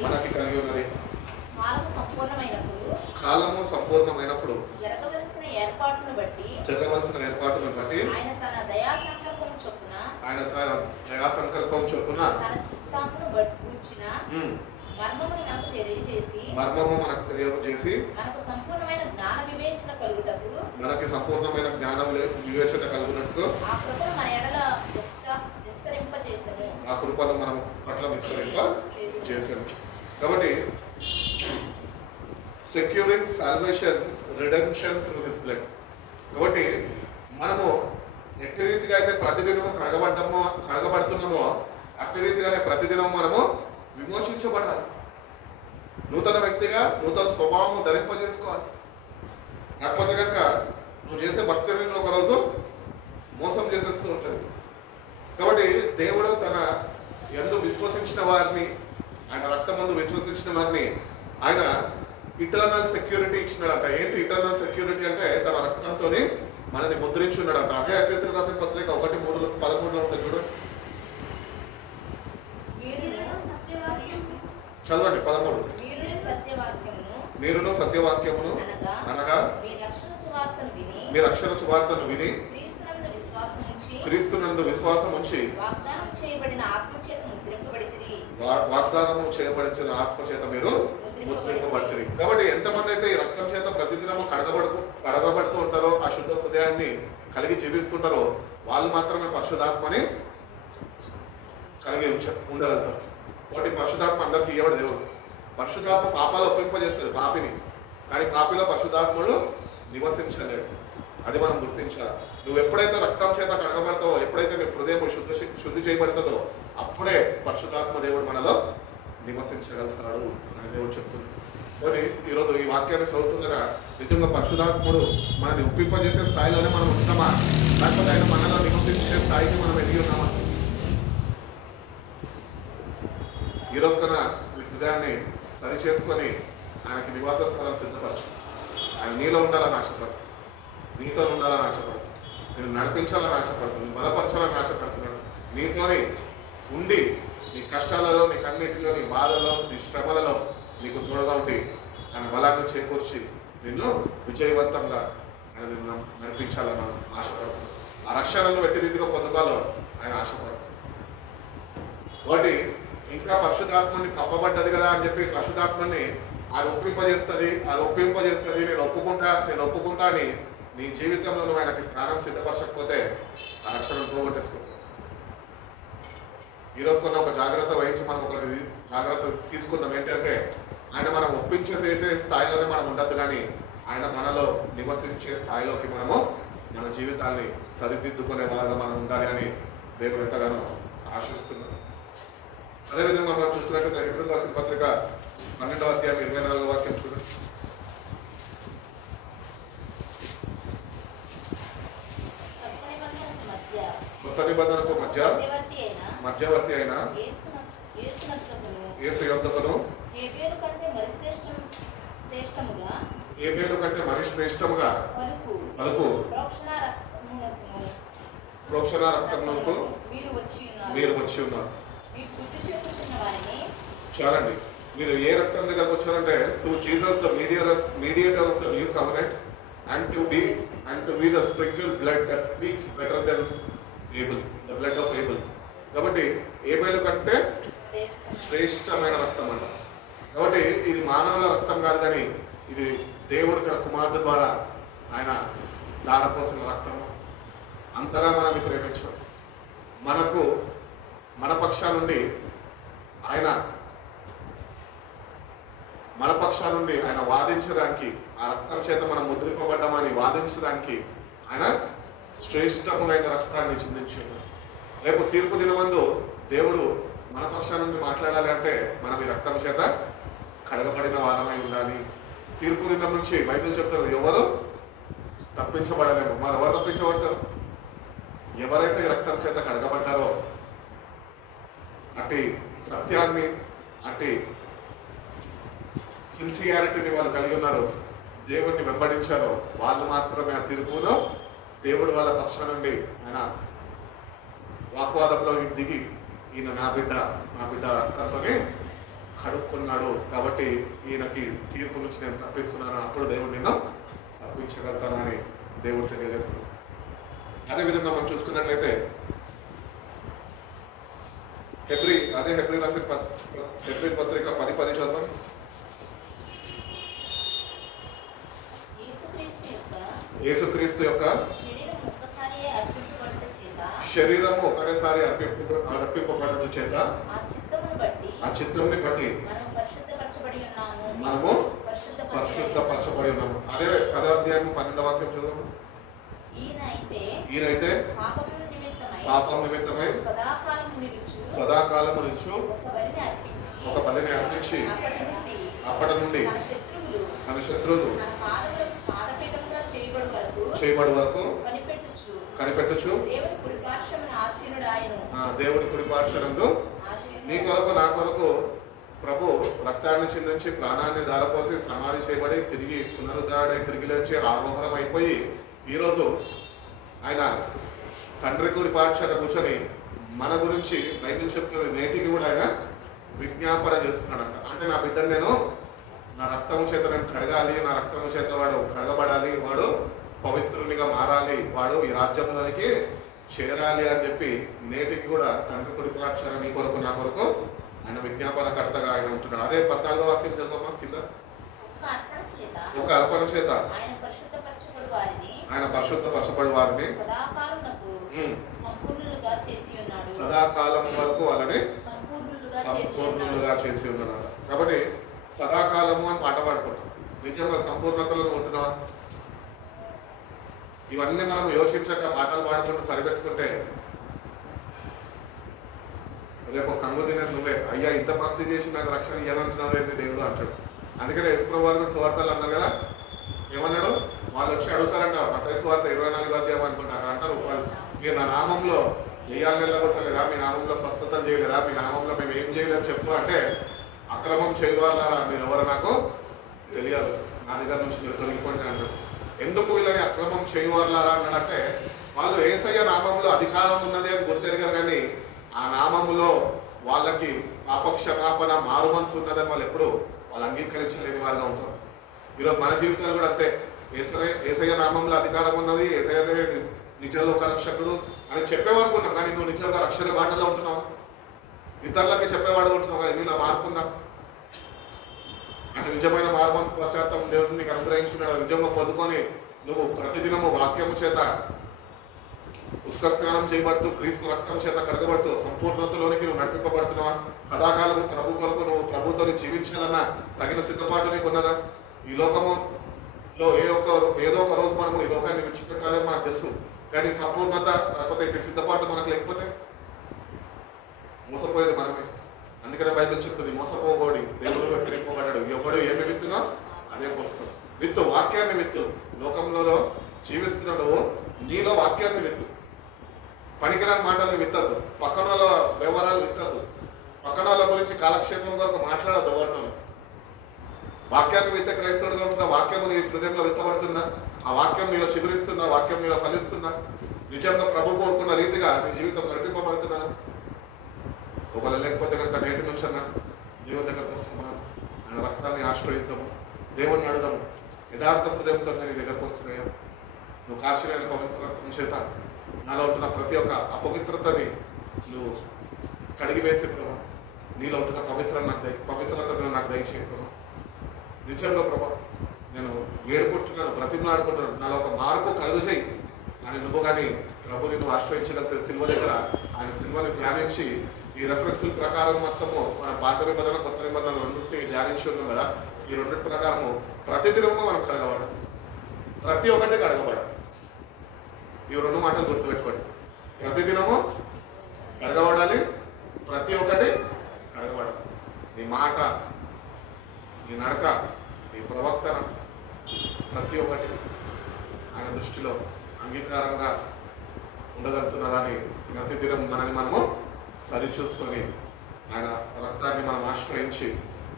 మనకి కలిగి ఉన్నది. కాలము సంపూర్ణమైనప్పుడు జరగవలసిన ఏర్పాటును బట్టి ఆయన తన దయా సంకల్పం చొప్పున తన చిత్తామును గూర్చిన మర్మమును మనకు తెలియజేసి మనకు సంపూర్ణమైన జ్ఞాన వివేచన కలుగుటకు ఆ కృపను మన ఎడల విస్తరింపజేసెను. ఆ కృపను మనం పట్ల విస్తరింపజేసాను. కాబట్టి securing salvation, redemption through his blood. కాబట్టి మనము ఎట్టి రీతిగా అయితే ప్రతిదినము కడగబడుతున్నామో అట్టి రీతిగానే ప్రతిదినం మనము విమోచించబడాలి. నూతన వ్యక్తిగా నూతన స్వభావం ధరింపజేసుకోవాలి. లేకపోతే కనుక నువ్వు చేసే భక్తిని ఒకరోజు మోసం చేసేస్తూ ఉంటుంది. కాబట్టి దేవుడు తన యందు విశ్వసించిన వారిని, ఆయన రక్తమందు విశ్వసించిన వారిని ఆయన ఇటర్నల్ సెక్యూరిటీ ఇచ్చినాడంట. ఏంటి ఇటర్నల్ సెక్యూరిటీ అంటే తన రక్తంతో మనని ముద్రించున్నాడంట. అదే ఎఫెసీయులకు రాసిన పత్రిక 1:13 ఉంటుంది చూడండి, చదవండి 13. మీరును సత్యవాక్యమును మీరును సత్యవాక్యమును అనగా మీరు అక్షర సువార్తను విని క్రీస్తునందు విశ్వాసం ఉంచి వాగ్దానం చేయబడిన ఆత్మచేత ముద్రింపబడితిరి. వాగ్దానము చేయబడిన ఆత్మచేత మీరు ముద్రింపబడితిరి. కాబట్టి ఎంతమంది అయితే ఈ రక్తం చేత ప్రతిదినము కడగబడుతూ ఉంటారో, ఆ శుద్ధ హృదయాన్ని కలిగి జీవిస్తుంటారో, వాళ్ళు మాత్రమే పరిశుద్ధాత్మని కలిగి ఉండగలుగుతారు. కాబట్టి పరిశుద్ధాత్మ అందరికీ ఇవ్వడు దేవుడు. పరిశుద్ధాత్మ పాపాలు ఒప్పింపజేస్తుంది పాపిని, కానీ పాపిలో పరిశుద్ధాత్ముడు నివసించలేడు. అది మనం గుర్తించాలి. నువ్వు ఎప్పుడైతే రక్తం చేత కడగబడతావో, ఎప్పుడైతే నీ హృదయం శుద్ధి చేయబడుతుందో, అప్పుడే పరిశుద్ధాత్మ దేవుడు మనలో నివసించగలుగుతాడు అని దేవుడు చెప్తున్నాడు. కానీ ఈరోజు ఈ వాక్యాన్ని చదువుతుండగా నిజంగా పరిశుద్ధాత్ముడు మనల్ని ఒప్పింపజేసే స్థాయిలోనే మనం ఉంటున్నామా, లేకపోతే ఆయన మనలో నివసించే స్థాయికి మనం ఎదిగి ఉన్నామా? ఈరోజు కన్నా మీ హృదయాన్ని సరి చేసుకొని ఆయనకి నివాస స్థలం సిద్ధపరచు. ఆయన నీలో ఉండాలని ఆశపడు, నీతో ఉండాలని ఆశపడు, నేను నడిపించాలని ఆశపడుతున్నాను, బలపరచాలని ఆశపడుతున్నాడు. నీతోని ఉండి నీ కష్టాలలో, నీ కన్నీటిలో, నీ బాధలో, నీ శ్రమలలో నీకు తోడుగా ఉండి ఆయన బలాన్ని చేకూర్చి నిన్ను విజయవంతంగా ఆయన నిన్ను నడిపించాలని ఆశపడుతున్నాడు. ఆ రక్షణను వెట్టి రీతిగా పొందుకోవాలో ఆయన ఆశపడుతున్నాడు. కాబట్టి ఇంకా పరిశుద్ధాత్మని కప్పబడ్డది కదా అని చెప్పి పరిశుద్ధాత్మని అది ఒప్పింపజేస్తుంది నేను ఒప్పుకుంటా అని నీ జీవితంలో నువ్వు ఆయనకి స్థానం సిద్ధపరచకపోతే ఆ రక్షణను పోగొట్టేసుకుంటావు. ఈరోజు కొన్ని ఒక జాగ్రత్త వహించి మనం ఒకటి జాగ్రత్త తీసుకుందాం. ఏంటంటే ఆయన మనం ఒప్పించేసే స్థాయిలోనే మనం ఉండద్దు, కానీ ఆయన మనలో నివసించే స్థాయిలోకి మనము మన జీవితాన్ని సరిదిద్దుకునే వాళ్ళగా మనం ఉండాలి అని దేవుడు ఎంతగానో ఆశిస్తున్నాం. అదేవిధంగా మనం చూసుకున్నట్లయితే హెబ్రీయులకు రాసిన పత్రిక 12వ అధ్యాయం 24వ వాక్యం చూడండి. కొత్త నిబంధనకు మధ్యవర్తి అయిన యేసు యొద్దకును హేబేలు కంటే మరి శ్రేష్టముగా పలుకు ప్రోక్షణ రక్తమునకు మీరు వచ్చి ఉన్నారు. చాలండి, మీరు ఏ రక్తం దగ్గరకు వచ్చారంటే to Jesus the mediator of the new covenant and to be the sprinkle blood that speaks better than Abel, the blood of Abel. కాబట్టి ఏబేలు కంటే శ్రేష్టమైన రక్తం అంట. కాబట్టి ఇది మానవుల రక్తం కాదు, కానీ ఇది దేవుడి కుమారుడు ద్వారా ఆయన దారపోసిన రక్తము. అంతగా మనల్ని ప్రేమించాడు. మన పక్షా నుండి ఆయన వాదించడానికి, ఆ రక్తం చేత మనం ముద్రింపబడ్డామని వాదించడానికి ఆయన శ్రేష్టమైన రక్తాన్ని చిందించాడు. రేపు తీర్పు దినమందు దేవుడు మన పక్షా నుండి మాట్లాడాలి అంటే మనం ఈ రక్తం చేత కడగబడిన వారమై ఉండాలి. తీర్పు దినం నుంచి బైబిల్ చెప్తారు ఎవరు తప్పించబడలేము. మరి ఎవరు తప్పించబడతారు? ఎవరైతే ఈ రక్తం చేత కడగబడ్డారో, అట్టి సత్యాన్ని, అట్టి సిన్సియారిటీని వాళ్ళు కలిగి ఉన్నారు, దేవుడిని వెంబడించారో వాళ్ళు మాత్రమే ఆ తీర్పులో దేవుడు వాళ్ళ పక్షం నుండి ఆయన వాగ్వాదంలో దిగి ఈయన నా బిడ్డ రక్తంతోనే కడుక్కున్నాడు, కాబట్టి ఈయనకి తీర్పు నుంచి నేను తప్పిస్తున్నాను, అప్పుడు దేవుడు నిన్ను తప్పించగలుగుతాను అని దేవుడు తెలియజేస్తున్నాడు. అదేవిధంగా మనం చూసుకున్నట్లయితే హెబ్రీ రాసిన హెబ్రీ పత్రిక 10:10 చదవండి. యేసుక్రీస్తు యొక్క శరీరము ఒకటేసారి అర్పింపబడుట చేత ఆ చిత్తంని బట్టి మనము పరిశుద్ధపరచబడి ఉన్నాము. అదే అధ్యాయం 12వ వాక్యం చదవండి. ఈయనైతే పాపం నిమిత్తమై సదాకాలము నిలుచు ఒక బలిని అర్పించి అప్పటి నుండి మన శత్రువులు చేయబడి వరకు కనిపెట్టుచు దేవుడి కుడి పార్శ్వనందు నీ కొరకు నా కొరకు ప్రభు రక్తాన్ని చిందించి ప్రాణాన్ని ధారపోసి సమాధి చేయబడి తిరిగి పునరుద్ధరణై తిరిగి లేచి ఆరోహణం అయిపోయి ఈరోజు ఆయన తండ్రి కుడి పాఠశాల కూర్చొని మన గురించి బైబిల్ చెప్తున్నది నేటికి కూడా ఆయన విజ్ఞాపన చేస్తున్నాడంట. అంటే నా బిడ్డను నేను నా రక్తము చేత నేను కడగాలి, నా రక్తము చేత వాడు కడగబడాలి, వాడు పవిత్రునిగా మారాలి, వాడు ఈ రాజ్యంలోనికి చేరాలి అని చెప్పి నేటికి కూడా తండ్రి కుడి పాఠశాల నీ కొరకు నా కొరకు ఆయన విజ్ఞాపన కర్తగా ఆయన ఉంటున్నాడు. అదే 14వ వాక్యం చదవమా కింద. ఒక అర్పణ చేత ఆయన పరిశుద్ధపరచబడు వారిని సదాకాలమునకు సంపూర్ణులుగా చేసి ఉన్నాడు. సదాకాలం వరకు వాళ్ళని సంపూర్ణులుగా చేసి ఉన్నాడు. కాబట్టి సదాకాలము అని పాట పాడుకుంటాం. నిజంగా సంపూర్ణతలో ఉంటున్నావా? ఇవన్నీ మనం యోచించక పాటలు పాడుకుంటూ సరిపెట్టుకుంటే రేపు కంగు తినేది నువ్వే. అయ్యా ఇంత భక్తి చేసి నాకు రక్షణ ఇవ్వాలంటున్నావు ఏంది దేవుడు అంటాడు. అందుకనే యేసుప్రభువు వారు కూడా సువార్తలు అన్నారు కదా, ఏమన్నాడు? వాళ్ళు వచ్చి అడుగుతారంట మత్తయి సువార్త 24వ అధ్యాయం అనుకుంటా. అక్కడ అంటారు, వాళ్ళు మీరు నా నామంలో దెయ్యాలను వెళ్ళగొట్టలేదా, మీ నామంలో స్వస్థతలు చేయలేదా, మీ నామంలో మేము ఏం చేయలేదని చెప్పు అంటే, అక్రమం చేయగలరా మీరు ఎవరు నాకు తెలియదు, నా దగ్గర నుంచి మీరు తొలగిపోండి అంటారు. ఎందుకు వీళ్ళని అక్రమం చేయవాలారా అన్నాడంటే, వాళ్ళు యేసయ్య నామంలో అధికారం ఉన్నది అని గుర్తెరిగారు, కానీ ఆ నామములో వాళ్ళకి పాపక్షమాపణ మారు మనసు ఉన్నదని వాళ్ళు అంగీకరించలేని వారుగా ఉంటారు. ఈరోజు మన జీవితాలు కూడా అంతే. యేసయ్య నామంలో అధికారం ఉన్నది, యేసయ్యనే నిజంలోక రక్షకుడు అని చెప్పేవారు ఉన్నాం, కానీ నువ్వు నిజంగా రక్షణ బాటలో ఉంటున్నావు, ఇతరులకి చెప్పేవాడు ఉంటున్నావు, కానీ నీలో మార్పు ఉందా అంటే నిజమైన మారు మనసు పశ్చాత్తాపం దేవుడిని నీకు అనుగ్రహించున్నాడు. నిజంగా పొందుకొని నువ్వు ప్రతిదినము వాక్యము చేత ఉత్క స్నానం చేయబడుతూ క్రీస్తు రక్తం చేత కడగబడుతూ సంపూర్ణతలోనికి నువ్వు నడిపింపబడుతున్నావా? సదాకాలము ప్రభు కొరకు నువ్వు ప్రభుతో జీవించాలన్న తగిన సిద్ధపాటు నీకు ఉన్నదా? ఈ లోకములో ఏదో ఒక రోజు మనము ఈ లోకాన్ని విడిచిపెట్టాలని మనకు తెలుసు, కానీ సంపూర్ణత లేకపోతే ఇంటి సిద్ధపాటు మనకు లేకపోతే మోసపోయేది మనమే. అందుకనే బైబిల్ చెప్తుంది, మోసపోబోడి దేవుడు వ్యతిరేకపడ్డాడు, ఎవడు ఏమి విత్తునో అదే పోస్తాడు. విత్తు, వాక్యాన్ని విత్తు. లోకంలో జీవిస్తున్నాడు, నీలో వాక్యాన్ని విత్తు. పనికిరాని మాటలు విత్తద్దు, పక్కన వాళ్ళ వ్యవహారాలు విత్తద్దు, పక్కన వాళ్ళ గురించి కాలక్షేపం కొరకు మాట్లాడద్దు ఎవరితో. వాక్యాన్ని విత్తే క్రైస్తవుడిగా ఉంటున్న వాక్యము నీ హృదయంలో విత్తబడుతుందా? ఆ వాక్యం నీలో చిగురిస్తుందా? వాక్యం నీలో ఫలిస్తుందా? నిజంగా ప్రభు కోరుకున్న రీతిగా నీ జీవితం నడిపింపబడుతున్నదా? ఒకవేళ లేకపోతే కనుక నేటి నుంచి అన్నా దేవుని దగ్గరకు వస్తున్నాం, ఆయన రక్తాన్ని ఆశ్రయిస్తాము, దేవుణ్ణి అడుగుదాము, యథార్థ హృదయంతో నీ దగ్గరకు వస్తున్నాయా? నువ్వు కార్షీలైన పవిత్ర రక్తం చేత నాలో ఉంటున్న ప్రతి ఒక్క అపవిత్రతని నువ్వు కడిగివేసే ప్రభా, నీలో ఉంటున్న పవిత్రతను నాకు దయచేయ ప్రభా. నిజంలో ప్రభా నేను వేడుకుంటున్నాను, బ్రతిమలాడుకుంటున్నాను, నాలో ఒక మార్పు కలుగు చేయి అని నువ్వు కానీ ప్రభుని నువ్వు ఆశ్రయించగలిగితే సిల్వ దగ్గర ఆయన సిల్వని ధ్యానించి ఈ రెఫరెన్సుల ప్రకారం మొత్తము మన పాత నిబంధన కొత్త నిబంధన రెండింటిని ధ్యానించి ఉన్నాం కదా, ఈ రెండింటి ప్రకారము ప్రతిదినము మనం కడగబడాలి, ప్రతి ఒక్కటి కడగబడాలి. ఈ రెండు మాటలు గుర్తుపెట్టుకోండి, ప్రతిదినము కడగబడాలి, ప్రతి ఒక్కటి కడగబడాలి. నీ మాట, నీ నడక, నీ ప్రవర్తన ప్రతి ఒక్కటి ఆయన దృష్టిలో అంగీకారంగా ఉండగలుగుతున్నదని ప్రతిదినం మనము సరిచూసుకొని ఆయన రక్తాన్ని మనం ఆశ్రయించి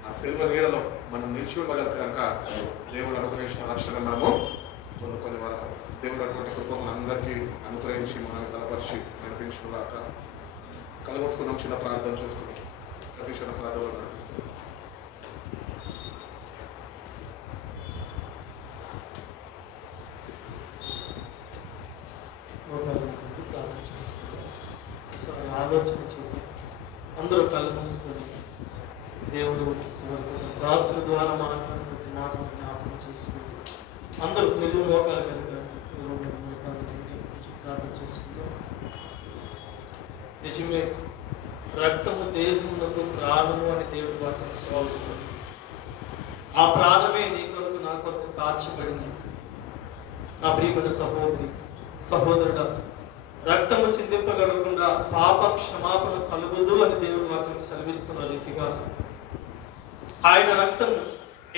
ఆ సిల్వ నీడలో మనం నిలిచి ఉండగలిగితే కనుక దేవుడు అనుగ్రహించిన రక్షణ మనము పొందుకొని వారు. దేవుడు అటువంటి కృప మనందరికీ అనుగ్రహించి మనల్ని బలపరిచి నడిపించుగాక. కలుగొసుకుందాం, చిన్న ప్రార్థన చేసుకుందాం. సతీషణ ప్రార్థనలో నడిపిస్తాం. ప్రార్థన చేసుకుందాం. ఒకసారి ఆలోచన చేద్దాం. అందరూ కళ్ళు మూసుకొని దేవుడు దాసుల ద్వారా మాట్లాడుతున్న మాటలు జ్ఞాపకం చేసుకుంటాం. అందరూ నిధులు మోకాలు కనుక ప్రార్థన చేసుకుంటాం. నిజమే, రక్తము దేవునకు ప్రాణము అని దేవుడు వాటిని శ్రావిస్తుంది. ఆ ప్రాణమే నీ కొరకు నా కొరకు కార్చబడింది. నా ప్రియమైన సహోదరుడా, రక్తము చిందింపగలకుండా పాప క్షమాపణ కలుగుదు అని దేవుడు వాక్యం సెలవిస్తున్న రీతిగా ఆయన రక్తం,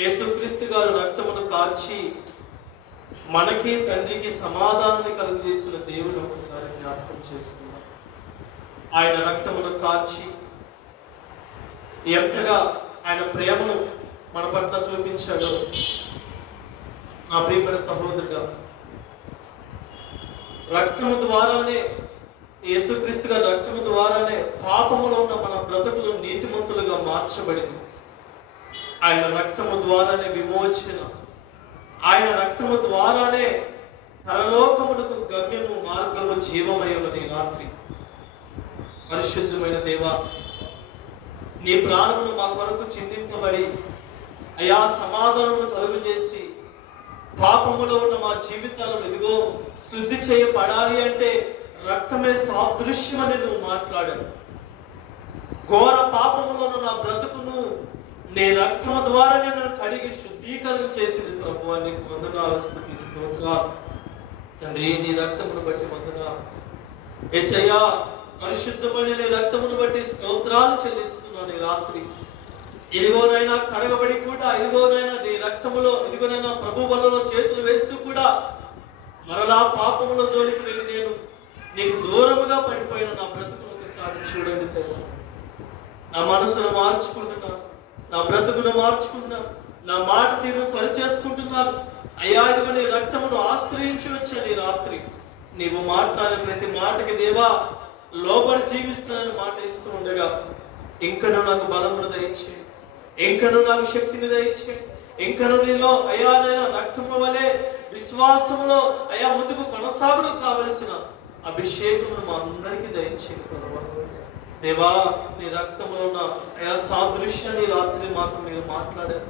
యేసుక్రీస్తు గారు రక్తమును కార్చి మనకి తండ్రికి సమాధానాన్ని కలుగజేస్తున్న దేవుడు ఒకసారి జ్ఞాపకం చేసుకున్నాం. ఆయన రక్తమును కార్చి ఎంతగా ఆయన ప్రేమను మన పట్ల చూపించాడు. నా ప్రియమైన సహోదరుడా, రక్తము ద్వారానే, యేసుక్రీస్తు గారి రక్తము ద్వారానే పాపములో ఉన్న మన బ్రతుకులు నీతిమంతులుగా మార్చబడింది. ఆయన రక్తము ద్వారానే విమోచన, ఆయన రక్తము ద్వారానే పరలోకమునకు గమ్యము, మార్గము, జీవమై ఉన్నది. రాత్రి పరిశుద్ధమైన దేవా, నీ ప్రాణమును మా కొరకు చిందింపబడి అయా సమాధానమును కలుగు చేసి పాపములో ఉన్న మా జీవితాలను ఇదిగో శుద్ధి చేయబడాలి అంటే రక్తమే సాదృశ్యమని నువ్వు మాట్లాడావు. ఘోర పాపములో ఉన్న నా బ్రతుకును నీ రక్తము ద్వారా నేను కడిగి శుద్ధీకరణ చేసింది ప్రభువా. నీకు వందనాలు, స్తుతి, స్తోత్రాలు తండ్రి. నీ రక్తమును బట్టి వందనాలు యేసయ్యా. పరిశుద్ధమైన నీ రక్తమును బట్టి స్తోత్రాలు చెల్లిస్తున్నాను ఈ రాత్రి. ఇదిగోనైనా కడగబడి కూడా, ఇదిగోనైనా నీ రక్తములో, ఇదిగోనైనా ప్రభు బలలో చేతులు వేస్తూ కూడా మరలా పాపములో జోలికి వెళ్ళి నేను నీకు దూరముగా పడిపోయిన నా బ్రతుకును ఒకసారి చూడండి దేవా. నా మనసును మార్చుకుంటున్నాను, నా బ్రతుకును మార్చుకుంటున్నాను, నా మాట తీరు సరి చేసుకుంటున్నాను. అయ్యా, ఇదిగో నీ రక్తమును ఆశ్రయించి వచ్చాను ఈ రాత్రి. నీవు మాట్లాడే ప్రతి మాటకి దేవా లోబడి జీవిస్తానని మాట ఇస్తూ ఉండగా ఇంకను నాకు బలమును దయచేయండి, ఇంకను నాకు శక్తిని దయచేయండి, ఇంకను నీలో అయ్యా నేను రక్తము వలె విశ్వాసములో అయ్యా ముందుకు కొనసాగుడు కావలసిన అభిషేకమును మా అందరికీ దయచేయండి ప్రభువా. దేవా, నీ రక్తములో ఉన్న అయా సాదృశ్యాన్ని రాత్రి మాత్రం మీరు మాట్లాడారు.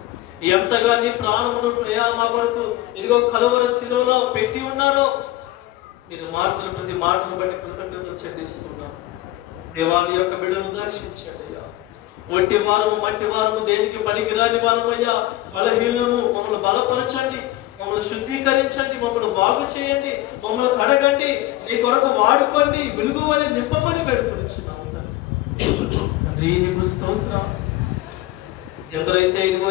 ఎంతగా నీ ప్రాణమును అయా మా కొరకు ఇదిగో కలువరి శిలువలో పెట్టి ఉన్నారో మీరు మాటలు ప్రతి మాటను బట్టి కృతజ్ఞతలు చెల్లిస్తున్నాను. దేవాని యొక్క బిడ్డను దర్శించండి అయ్యా. ఒట్టి వారము, మట్టి వారము, దేనికి పనికిరాని వారము అయ్యా, బలహీనము, మమ్మల్ని బలపరచండి, మమ్మల్ని శుద్ధీకరించండి, మమ్మల్ని బాగు చేయండి, మమ్మల్ని కడగండి, నీ కొరకు వాడుకోండి, వెలుగు వలె నింపమని వేడుకొనిచున్నాము తండ్రి. నీకు స్తోత్రం. ఎందరైతే ఇదిగో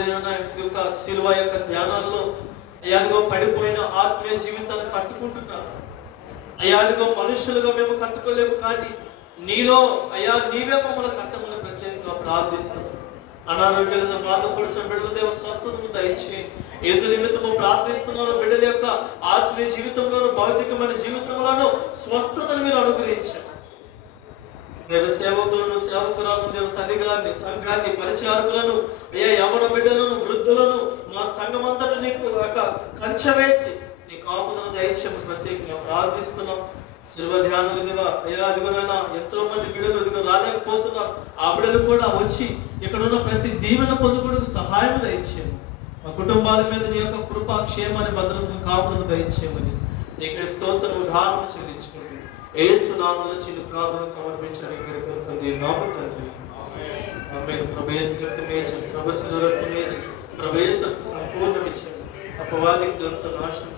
యొక్క శిలువ యొక్క ధ్యానాల్లో అయ్యాదిగో పడిపోయిన ఆత్మీయ జీవితాన్ని కట్టుకుంటున్నారు అయ్యా, అదిగో మనుషులుగా మేము కట్టుకోలేము, కానీ నీలో అయ్యా నీవే మమ్మల్ని కట్టమని ప్రత్యేకంగా ప్రార్థిస్తున్నాం. అనారోగ్యాలతో బాధపడుతున్న బిడ్డల దేవ స్వస్థతను దయచేయండి. ఏదు నిమిత్తము ప్రార్థిస్తున్నారో బిడ్డల యొక్క ఆత్మీయ జీవితంలోను, భౌతికమైన జీవితంలోనూ స్వస్థతను మీరు అనుగ్రహించండి. దేవ సేవకులను, సేవకురాలను, దేవ తల్లిగారిని, సంఘాన్ని, పరిచారకులను, అయ్యా యవన బిడ్డలను, వృద్ధులను, మా సంఘం అంతటా నీకు ఒక కంచె వేసి నీ కాపుదలను దయచేయమని ప్రత్యేకంగా ప్రార్థిస్తున్నాం. శిల్వ ధ్యానులు దేవా అయ్యా, అదిగోనైనా ఎంతో మంది బిడ్డలు అదిగో రాలేకపోతున్నారు. ఆ బిడ్డలు కూడా వచ్చి ఇక్కడ ఉన్న ప్రతి దీవెన పొందుకోవడానికి సహాయం దయచేయము. మా కుటుంబాల మీద నీ యొక్క కృపా, క్షేమాన్ని, భద్రతను, కాపుదలను దయచేయమని నీకు స్తోత్రము, గానము చెల్లించుకుంటూ యేసు నామములో చిన్న ప్రార్థన సమర్పించాలి. ప్రవేశ సంపూర్ణమిచ్చాడు. అపవాదికి దొరుకుతున్న నాశనం.